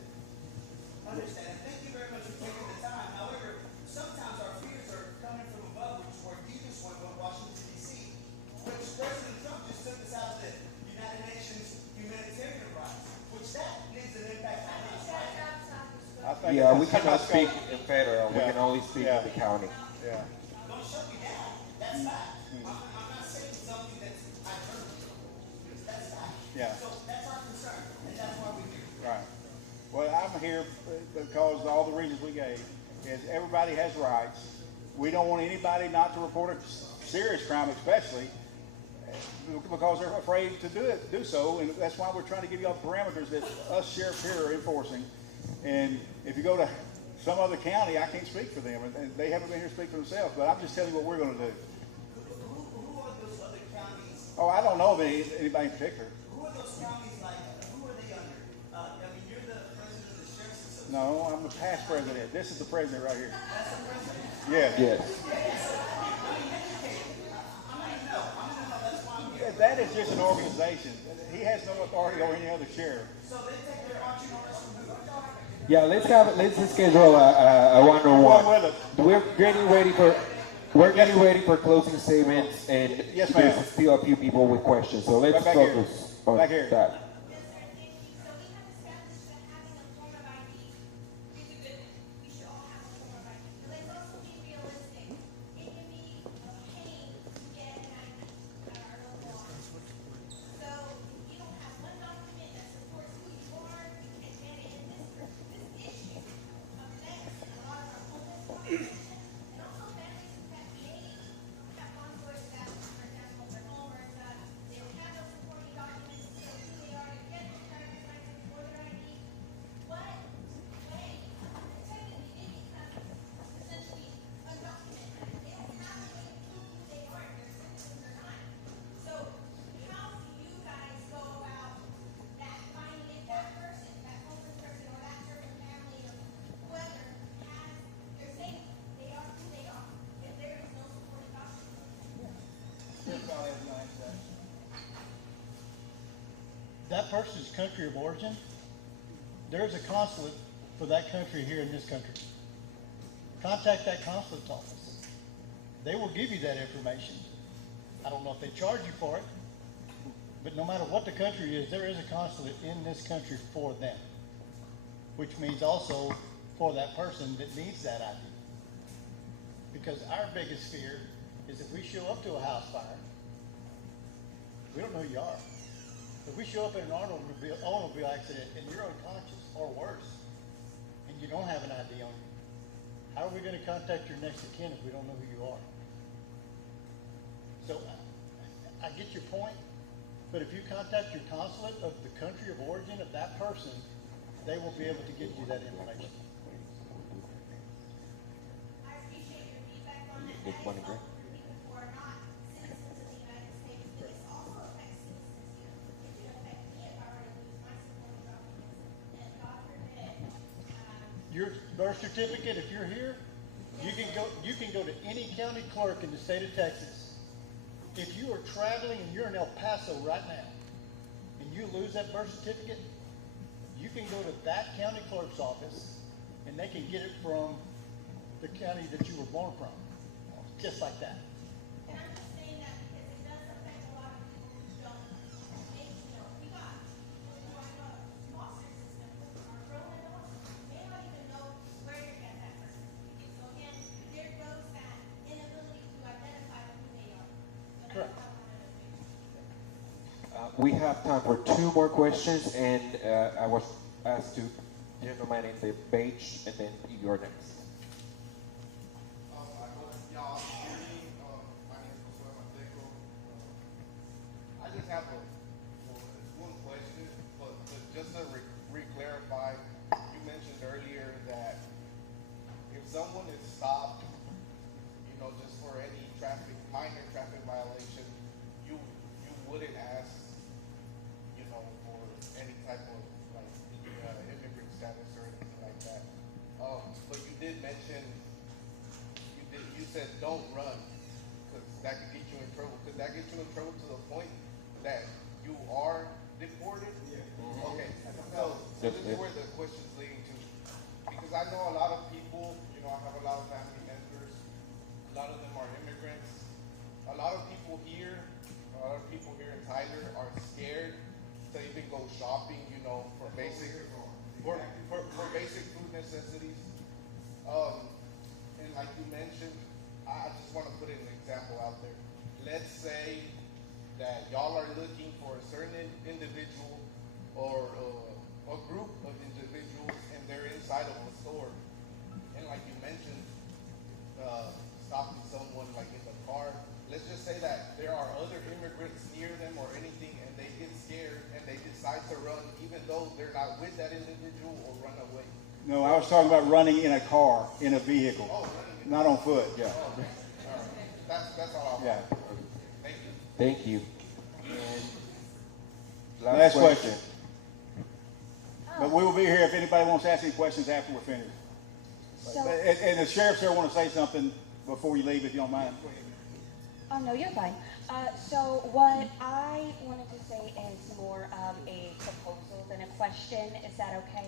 Understand. Thank you very much for taking the time. However, sometimes our fears are coming from above, which is where you just went to Washington, D.C., which President Trump just took us out of the United Nations humanitarian rights, which that needs an impact on us, right? Yeah, we cannot speak in federal. We can only speak in the county. Yeah. Don't shut me down. That's fact. I'm not saying something that's hyperbole. That's fact. Yeah. So that's our concern, and that's why we're here. Right. Well, I'm here because all the reasons we gave is everybody has rights. We don't want anybody not to report a serious crime, especially because they're afraid to do so, and that's why we're trying to give you all the parameters that us sheriffs here are enforcing. And if you go to some other county, I can't speak for them, and they haven't been here to speak for themselves, but I'm just telling you what we're going to do. Who are those other counties? Oh, I don't know of anybody in particular. Who are those counties like? Who are they under? I mean, you're the president of the Sheriff's Association. No, I'm the past president. This is the president right here. That's the president? Yes. Yes. That is just an organization. He has no authority over any other sheriff. So they take their marching orders from who? Yeah, let's just schedule a one-on-one. We're getting ready for closing statements, and Yes, ma'am. there's still a few people with questions. So let's Right back here. focus on Back here. that. That person's country of origin, there's a consulate for that country here in this country. Contact that consulate's office. They will give you that information. I don't know if they charge you for it, but no matter what the country is, there is a consulate in this country for them, which means also for that person that needs that ID. Because our biggest fear is if we show up to a house fire, we don't know who you are. If we show up in an automobile accident and you're unconscious or worse, and you don't have an ID on you, how are we going to contact your next of kin if we don't know who you are? So I get your point, but if you contact your consulate of the country of origin of that person, they will be able to get you that information. I appreciate your feedback on that. That is helpful for people who are not citizens of the United States, but this also affects citizens here. It could affect me if I were to lose my supporting documents, and God forbid, Your birth certificate, if you're here, you can go to any county clerk in the state of Texas. If you are traveling and you're in El Paso right now, and you lose that birth certificate, you can go to that county clerk's office, and they can get it from the county that you were born from, just like that. and I'm just saying that because it does affect a lot of people who don't make, we got people who are in the foster system who are grown adults, may not even know where to get that birth certificate. So again, there goes that inability to identify who they are. So Correct. We have time for 2 more questions, and I was asked to gentleman in the beige, and then you're next. I just have one question, but just to re-clarify, you mentioned earlier that if someone is stopped, just for any minor traffic violation, you wouldn't ask, for any type of immigrant status or anything like that. But you did mention, you said don't run, because that could get you in trouble. Could that get you in trouble to the point that you are deported? Yeah. Okay. So this is where the question's leading to. Because I know a lot of people, I have a lot of family members, a lot of them are immigrants. A lot of people here in Tyler are scared to even go shopping, for basic food necessities. And like you mentioned, I just want to put an example out there. Let's say that y'all are looking for a certain individual or a group of individuals, and they're inside of a store. And like you mentioned, stopping someone like in the car. Let's just say that there are other immigrants near them or anything, and they get scared and they decide to run, even though they're not with that individual, or run away. No, I was talking about running in a car, in a vehicle, not on foot. Yeah. All right. That's all I want. Yeah. Thank you. And last question. But we will be here if anybody wants to ask any questions after we're finished. So, And the sheriff here want to say something before you leave, if you don't mind. oh no, you're fine. So what I wanted to say is more of a proposal than a question. Is that okay?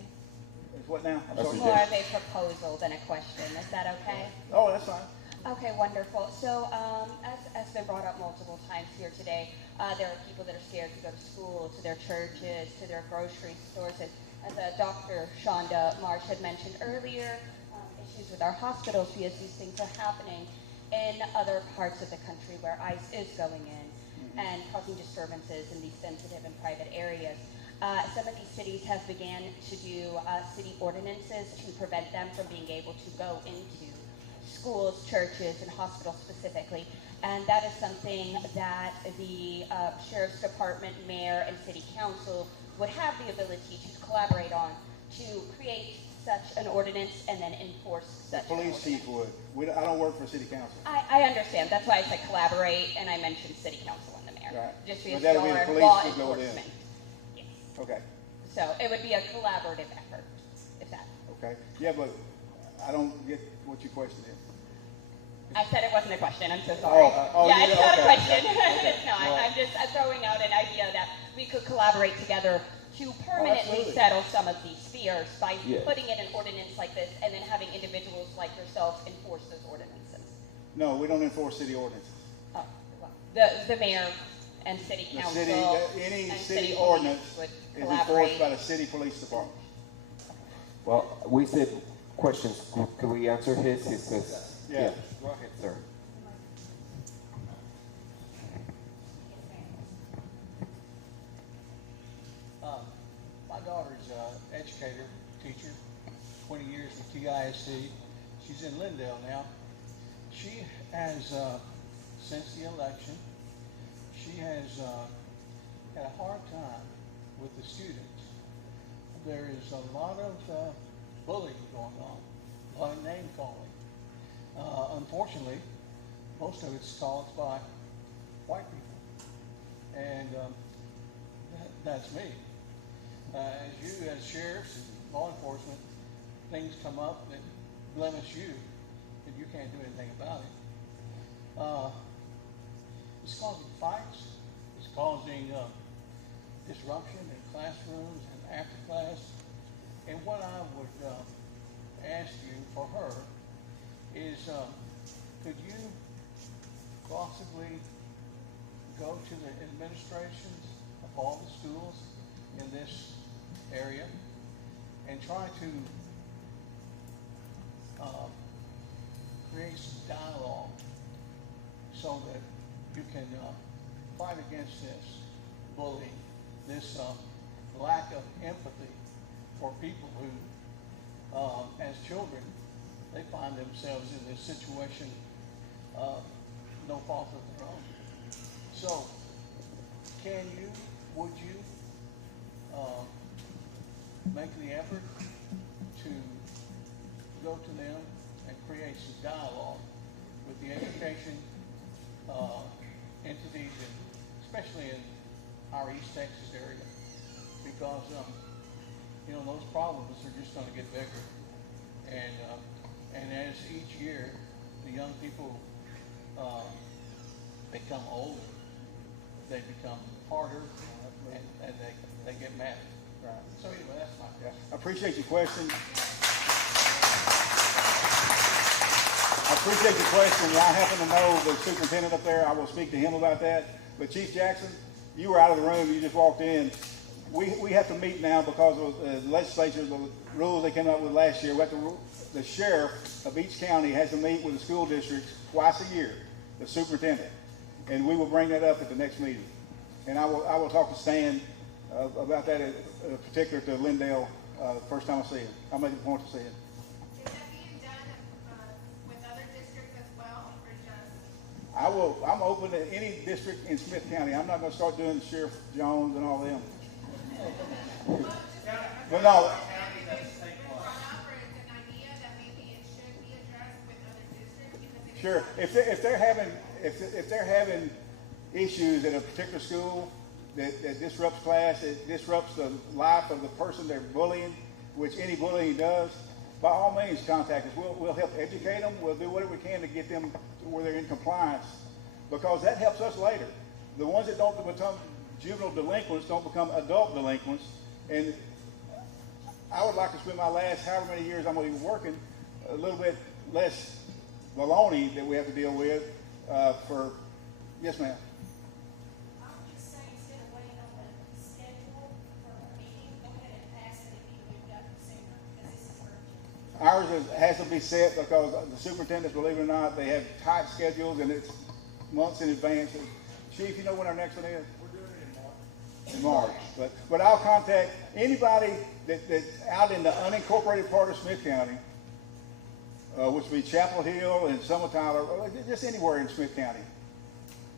It's what now? I'm It's sorry. more of a proposal than a question. Is that okay? Oh, that's fine. Okay, wonderful. So, as has been brought up multiple times here today, there are people that are scared to go to school, to their churches, to their grocery stores. And as Dr. Shonda Marsh had mentioned earlier, issues with our hospitals because these things are happening in other parts of the country where ICE is going in and causing disturbances in these sensitive and private areas. Some of these cities have began to do city ordinances to prevent them from being able to go into schools, churches, and hospitals specifically. And that is something that the Sheriff's Department, Mayor, and City Council would have the ability to collaborate on to create such an ordinance and then enforce such an ordinance. Police chief would. I don't work for city council. I understand. That's why I said collaborate, and I mentioned City Council and the Mayor. Right. Just But because that'd y'all be the are police law would go then. enforcement. Yes. Okay. So it would be a collaborative effort, if that. Okay. Yeah, but I don't get what your question is. I said it wasn't a question. I'm so sorry. Yeah, it's not a question. It's not. I'm just throwing out an idea that we could collaborate together to permanently settle some of these fears by putting in an ordinance like this and then having individuals like yourselves enforce those ordinances. No, we don't enforce city ordinances. Oh, well, the mayor and city council. Any and city police ordinance would is collaborate. enforced by the city police department. Well, we said questions. Could we answer his? He says, Yeah. Go ahead, sir. educator, teacher, 20 years with TISD. She's in Lindale now. She has, since the election, she has had a hard time with the students. There is a lot of bullying going on, a lot of name calling. Unfortunately, most of it's caused by white people, and that's me. As you, as sheriffs and law enforcement, things come up that blemish you, and you can't do anything about it. It's causing fights. It's causing disruption in classrooms and after class. And what I would ask you for her is, could you possibly go to the administrations of all the schools in this area and try to create some dialogue so that you can fight against this bullying, this lack of empathy for people who, as children, they find themselves in this situation, no fault of their own. So, would you make the effort to go to them and create some dialogue with the education entities, and especially in our East Texas area, because those problems are just going to get bigger, and as each year the young people become older, they become harder, and they get mad. Right. So anyway, that's my question. I appreciate your question. I appreciate the question. I happen to know the superintendent up there. I will speak to him about that. But Chief Jackson, you were out of the room. You just walked in. We have to meet now because of the legislature, the rules they came up with last year. The sheriff of each county has to meet with the school districts twice a year, the superintendent. And we will bring that up at the next meeting. And I will talk to Stan about that, in particular to Lindale, the first time I see him. I'll make it a point to see him. Is that being done with other districts as well, or just? I'm open to any district in Smith County. I'm not going to start doing Sheriff Jones and all them. But no. Sure. If they're having issues at a particular school that disrupts class, it disrupts the life of the person they're bullying, which any bullying does, by all means contact us. We'll help educate them. We'll do whatever we can to get them to where they're in compliance, because that helps us later. The ones that don't become juvenile delinquents don't become adult delinquents. And I would like to spend my last however many years I'm going to be working a little bit less baloney that we have to deal with yes, ma'am. I'm just saying, instead of waiting on the schedule for a meeting, go ahead and pass it if you moved up sooner, because this is urgent. Ours has to be set because the superintendents, believe it or not, they have tight schedules and it's months in advance. Chief, you know when our next one is? We're doing it in March. But I'll contact anybody that's out in the unincorporated part of Smith County, which would be Chapel Hill and Summer Tyler, or just anywhere in Smith County.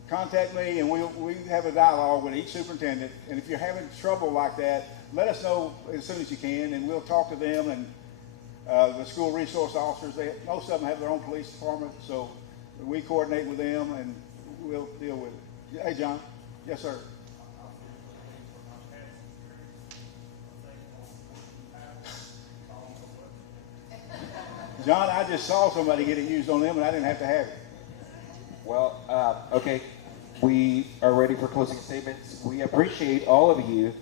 Contact me and we have a dialogue with each superintendent. And if you're having trouble like that, let us know as soon as you can, and we'll talk to them and the school resource officers. Most of them have their own police department, so we coordinate with them and we'll deal with it. Hey, John. Yes, sir. John, I just saw somebody get it used on them and I didn't have to have it. Well, okay, we are ready for closing statements. We appreciate all of you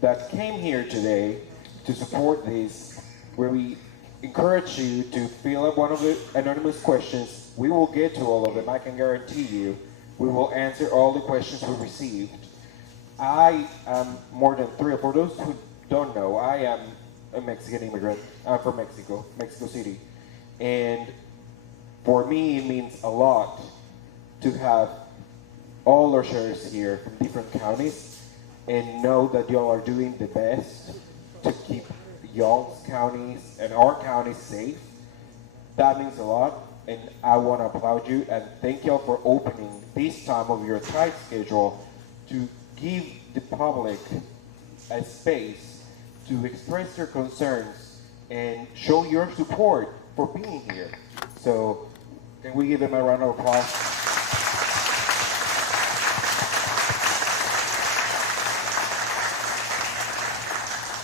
that came here today to support this, where we encourage you to fill out one of the anonymous questions. We will get to all of them, I can guarantee you. We will answer all the questions we received. I am more than three. For those who don't know, I am a Mexican immigrant. I'm from Mexico City. And for me, it means a lot to have all our sheriffs here from different counties and know that y'all are doing the best to keep y'all's counties and our county safe. That means a lot, and I want to applaud you and thank y'all for opening this time of your tight schedule to give the public a space to express their concerns and show your support for being here. So, can we give them a round of applause?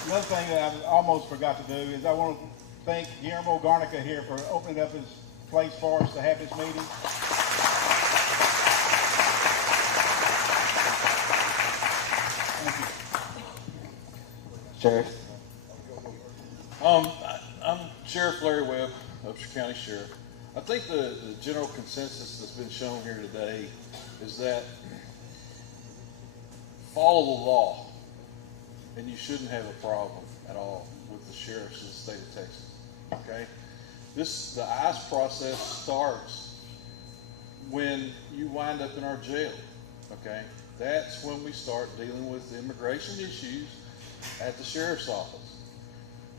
Another thing that I almost forgot to do is I want to thank Guillermo Garnica here for opening up his place for us to have this meeting. Sheriff. I'm Sheriff Larry Webb, Upshur County Sheriff. I think the general consensus that's been shown here today is that follow the law, and you shouldn't have a problem at all with the sheriffs of the state of Texas. Okay, the ICE process starts when you wind up in our jail. Okay, that's when we start dealing with immigration issues at the sheriff's office.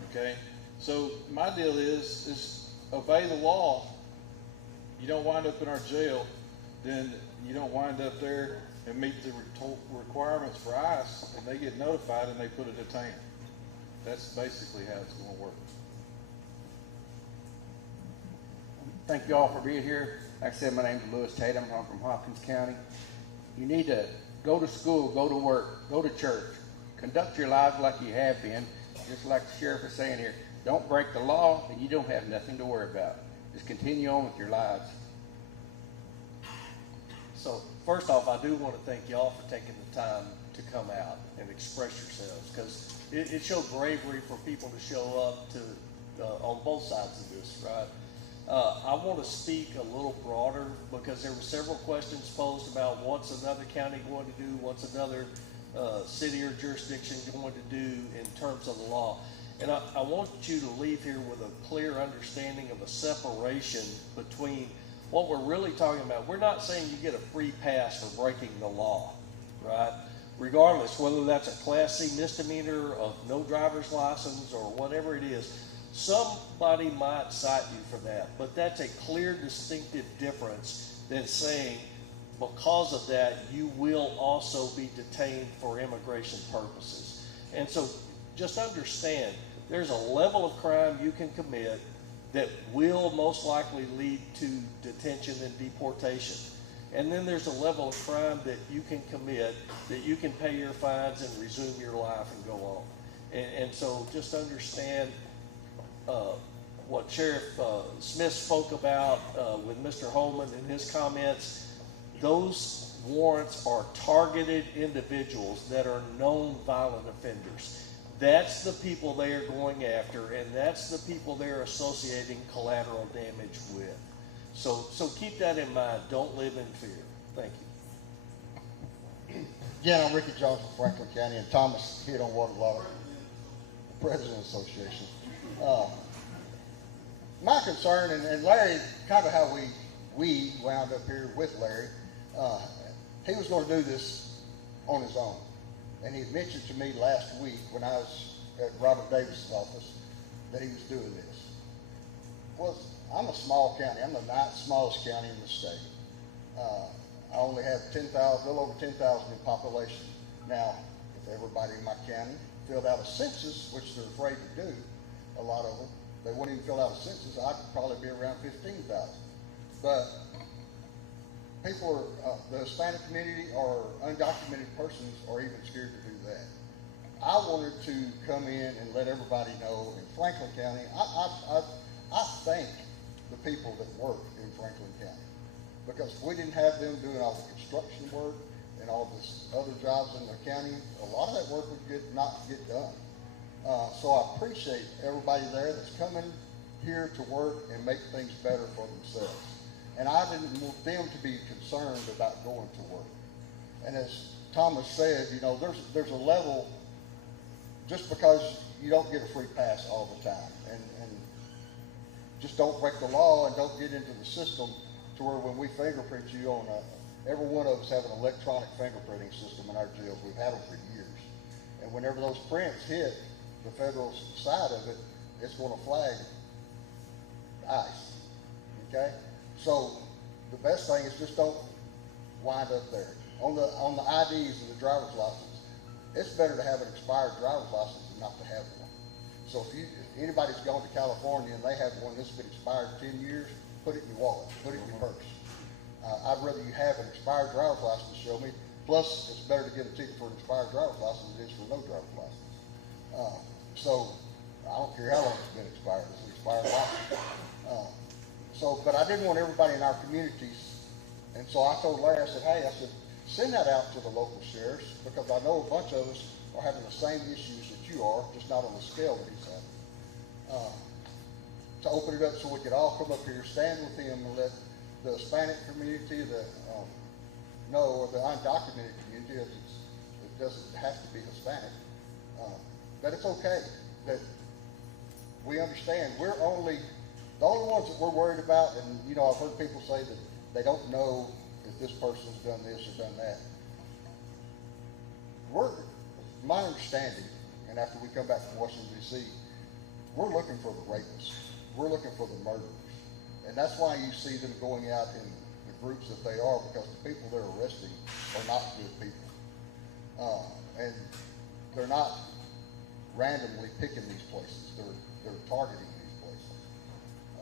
Okay, so my deal is obey the law. You don't wind up in our jail, then you don't wind up there and meet the requirements for ICE, and they get notified and they put a detainer. That's basically how it's going to work. Thank you all for being here. Like I said, my name is Lewis Tatum. I'm from Hopkins County. You need to go to school, go to work, go to church. Conduct your lives like you have been, just like the sheriff is saying here. Don't break the law, and you don't have nothing to worry about. Just continue on with your lives. So first off, I do want to thank y'all for taking the time to come out and express yourselves, because it showed bravery for people to show up to on both sides of this, right? I want to speak a little broader, because there were several questions posed about what's another county going to do, what's another city or jurisdiction going to do in terms of the law. And I want you to leave here with a clear understanding of a separation between what we're really talking about. We're not saying you get a free pass for breaking the law, right? Regardless, whether that's a Class C misdemeanor of no driver's license or whatever it is, somebody might cite you for that. But that's a clear, distinctive difference than saying, because of that, you will also be detained for immigration purposes. And so just understand, there's a level of crime you can commit that will most likely lead to detention and deportation. And then there's a level of crime that you can commit that you can pay your fines and resume your life and go on. And so just understand what Sheriff Smith spoke about with Mr. Holman and his comments. Those warrants are targeted individuals that are known violent offenders. That's the people they are going after, and that's the people they're associating collateral damage with. So keep that in mind. Don't live in fear. Thank you. Again, I'm Ricky Jones from Franklin County, and Thomas hit on what a lot of the President's Association. My concern, and Larry, kind of how we wound up here with Larry, he was going to do this on his own. And he mentioned to me last week when I was at Robert Davis's office that he was doing this. Well, I'm a small county. I'm the 9th smallest county in the state. I only have 10,000, a little over 10,000 in population. Now, if everybody in my county filled out a census, which they're afraid to do, a lot of them, they wouldn't even fill out a census, I could probably be around 15,000. But people are, the Hispanic community or undocumented persons are even scared to do that. I wanted to come in and let everybody know in Franklin County, I thank the people that work in Franklin County, because if we didn't have them doing all the construction work and all this other jobs in the county, a lot of that work would not get done. So I appreciate everybody there that's coming here to work and make things better for themselves. And I didn't want them to be concerned about going to work. And as Thomas said, you know, there's a level, just because you don't get a free pass all the time. And just don't break the law and don't get into the system to where when we fingerprint you on every one of us have an electronic fingerprinting system in our jails. We've had them for years. And whenever those prints hit the federal side of it, it's going to flag ICE. Okay? So the best thing is just don't wind up there. On the IDs and the driver's license, it's better to have an expired driver's license than not to have one. So if anybody's gone to California and they have one that's been expired 10 years, put it in your wallet, put it in your purse. I'd rather you have an expired driver's license to show me. Plus, it's better to get a ticket for an expired driver's license than it is for no driver's license. So I don't care how long it's been expired, it's an expired license. But I didn't want everybody in our communities, and so I told Larry, I said, send that out to the local sheriffs, because I know a bunch of us are having the same issues that you are, just not on the scale that he's having. To open it up so we could all come up here, stand with him, and let the Hispanic community, or the undocumented community, it doesn't have to be Hispanic, that it's okay, that we understand the only ones that we're worried about, and I've heard people say that they don't know if this person's done this or done that. My understanding, and after we come back from Washington, D.C., we're looking for the rapists. We're looking for the murderers. And that's why you see them going out in the groups that they are, because the people they're arresting are not good people. And they're not randomly picking these places. They're targeting these places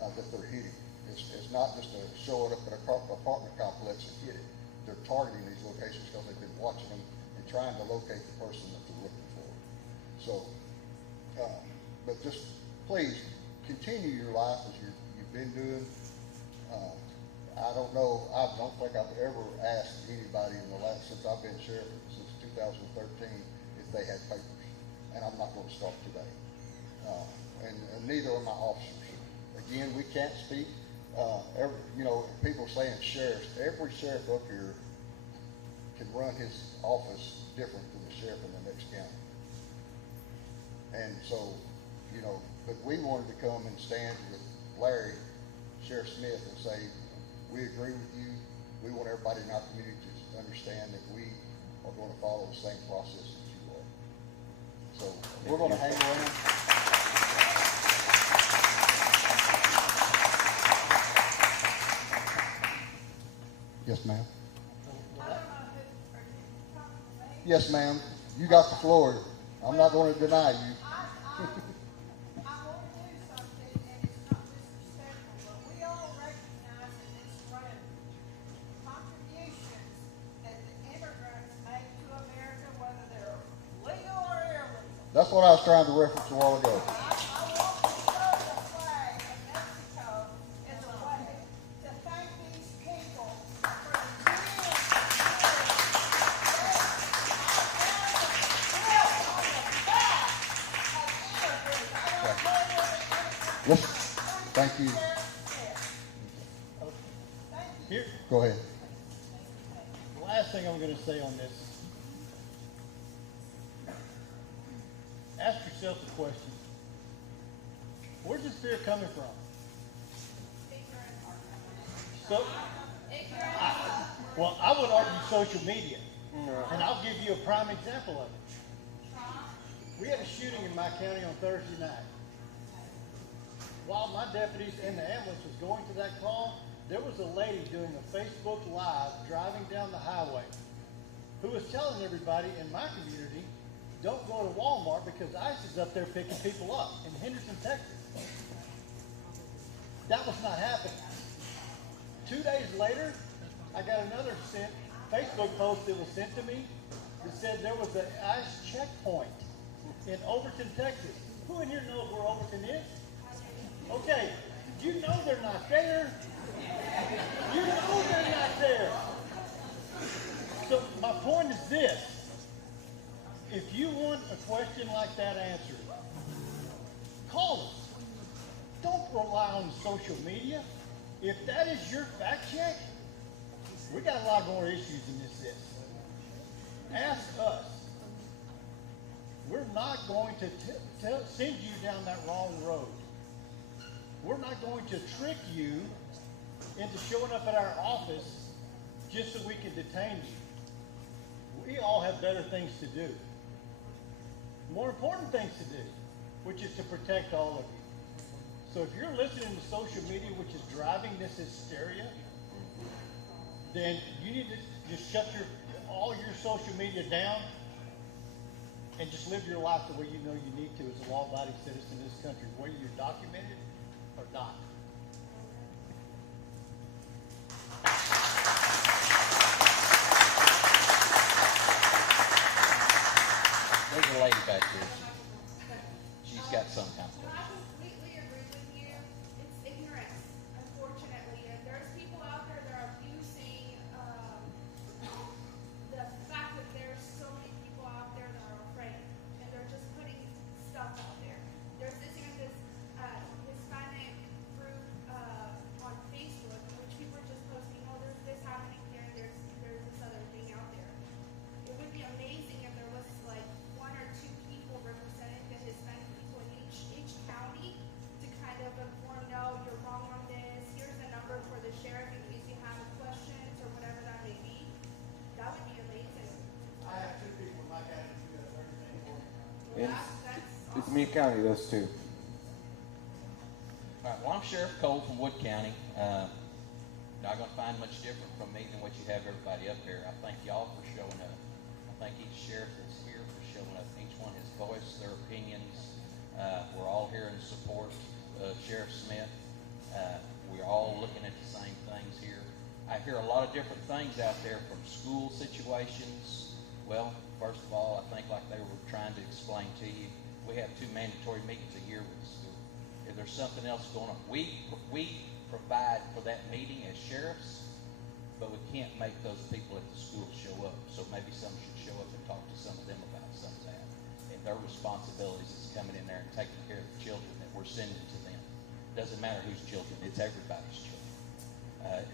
that they're hitting. It's not just showing up at an apartment complex and hit it. They're targeting these locations because they've been watching them and trying to locate the person that they're looking for. So, but just please continue your life as you've been doing. I don't know, I don't think I've ever asked anybody since I've been sheriff since 2013 if they had papers, and I'm not going to start today. And neither are my officers. Again, we can't speak. People saying sheriffs, every sheriff up here can run his office different than the sheriff in the next county. And so, but we wanted to come and stand with Larry, Sheriff Smith, and say, we agree with you. We want everybody in our community to understand that we are going to follow the same process that you are. So we're going to hang around. Yes, ma'am. Yes, ma'am. You got the floor. I'm not going to deny you. That's what I was trying to reference a while ago. Yes. Thank you. Here. Go ahead. The last thing I'm going to say on this. Ask yourself the question. Where's this fear coming from? I would argue social media. And I'll give you a prime example of it. We had a shooting in my county on Thursday night. While my deputies and the ambulance was going to that call, there was a lady doing a Facebook Live driving down the highway who was telling everybody in my community, don't go to Walmart because ICE is up there picking people up in Henderson, Texas. That was not happening. 2 days later, I got another Facebook post that was sent to me that said there was an ICE checkpoint in Overton, Texas. Who in here knows where Overton is? Okay, you know they're not there. You know they're not there. So my point is this. If you want a question like that answered, call us. Don't rely on social media. If that is your fact check, we got a lot more issues than this is. Ask us. We're not going to send you down that wrong road. We're not going to trick you into showing up at our office just so we can detain you. We all have better things to do. More important things to do. which is to protect all of you. So if you're listening to social media, which is driving this hysteria, then you need to just shut all your social media down and just live your life the way you know you need to as a law-abiding citizen in this country, whether you're documented or not. There's a lady back here. She's got some kind of I completely agree with you. It's ignorance, unfortunately. And there's people out there that are abusing the fact that there's so many people out there that are afraid, and they're just putting stuff out there. There's this Hispanic group on Facebook, which people are just posting, oh, there's this happening here, and there's this other thing out there. It would be amazing if there was like one or two people representing the Hispanic people in each county to kind of inform, no, you're wrong on this. Here's the number for the sheriff in case you have questions or whatever that may be. That would be amazing. I have two people in my county who do everything for me. And it's Meade County, those two. All right, well, I'm Sheriff Cole from Wood County. Not going to find much different from me than what you have everybody up here. I thank y'all for showing up. I thank each sheriff that's here for showing up. Each one has voiced their opinions. We're all here in support of Sheriff Smith. We're all looking at the same things here. I hear a lot of different things out there from school situations. Well, first of all, I think like they were trying to explain to you, we have 2 mandatory meetings a year with the school. If there's something else going on, we provide for that meeting as sheriffs, but we can't make those people at the school show up. So maybe some should show up and talk to some of them about some of that. And their responsibilities is coming in there and taking care of the children that we're sending to them. Doesn't matter whose children, it's everybody's children.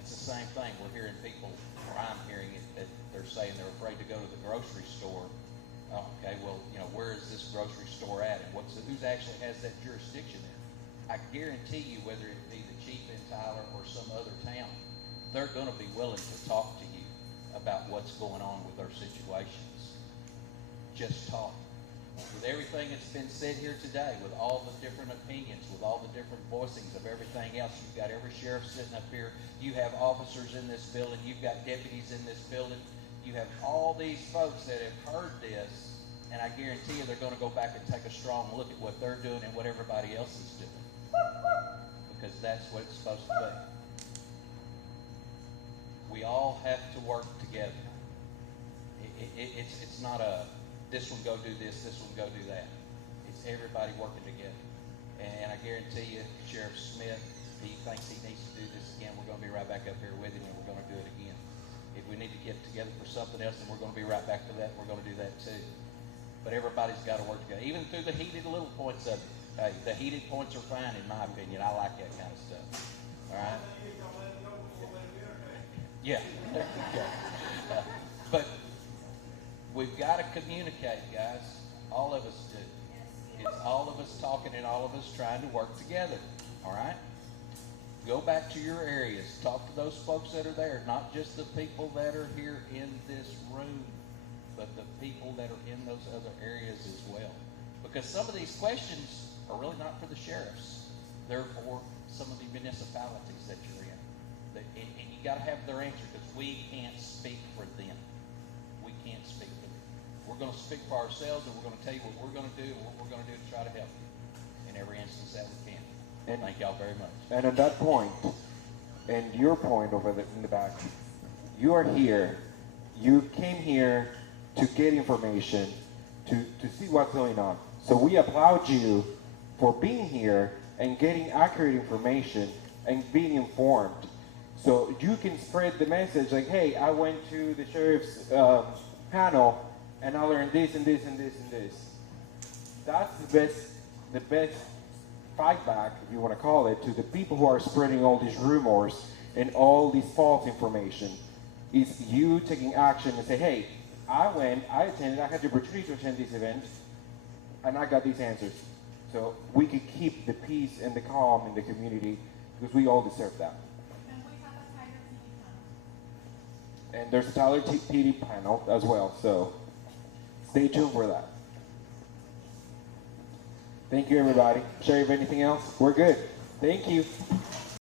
It's the same thing. We're hearing people, or I'm hearing it, that they're saying they're afraid to go to the grocery store. Okay, well, where is this grocery store at, and who's actually has that jurisdiction there? I guarantee you, whether it be the chief in Tyler or some other town, they're going to be willing to talk to you about what's going on with their situations. Just talk. With everything that's been said here today, with all the different opinions, with all the different voicings of everything else, you've got every sheriff sitting up here, you have officers in this building, you've got deputies in this building, you have all these folks that have heard this, and I guarantee you they're going to go back and take a strong look at what they're doing and what everybody else is doing. Because that's what it's supposed to be. We all have to work together. It's not a, this one go do this one go do that. It's everybody working together. And I guarantee you, Sheriff Smith, he thinks he needs to do this again. We're going to be right back up here with him, and we're going to do it again. If we need to get together for something else, then we're going to be right back to that. We're going to do that too. But everybody's got to work together, even through the heated little points of it. Hey, the heated points are fine in my opinion. I like that kind of stuff. All right? Yeah. But we've got to communicate, guys. All of us do. It's all of us talking and all of us trying to work together. All right? Go back to your areas. Talk to those folks that are there, not just the people that are here in this room, but the people that are in those other areas as well. Because some of these questions are really not for the sheriffs. They're for some of the municipalities that you're in. And you got to have their answer, because we can't speak for them. We can't speak for them. We're going to speak for ourselves, and we're going to tell you what we're going to do and what we're going to do to try to help you in every instance that we can. And thank y'all very much. And at that point, and your point over in the back, you are here. You came here to get information, to see what's going on. So we applaud you for being here and getting accurate information and being informed. So you can spread the message like, hey, I went to the sheriff's panel and I learned this and this and this and this. That's the best fight back, if you want to call it, to the people who are spreading all these rumors and all this false information. Is you taking action and say, hey, I attended, I had the opportunity to attend this event, and I got these answers. So we could keep the peace and the calm in the community, because we all deserve that. And we have a Tiger TV panel. And there's a Tyler PD panel as well, so stay tuned for that. Thank you, everybody. Sheriff, anything else? We're good. Thank you.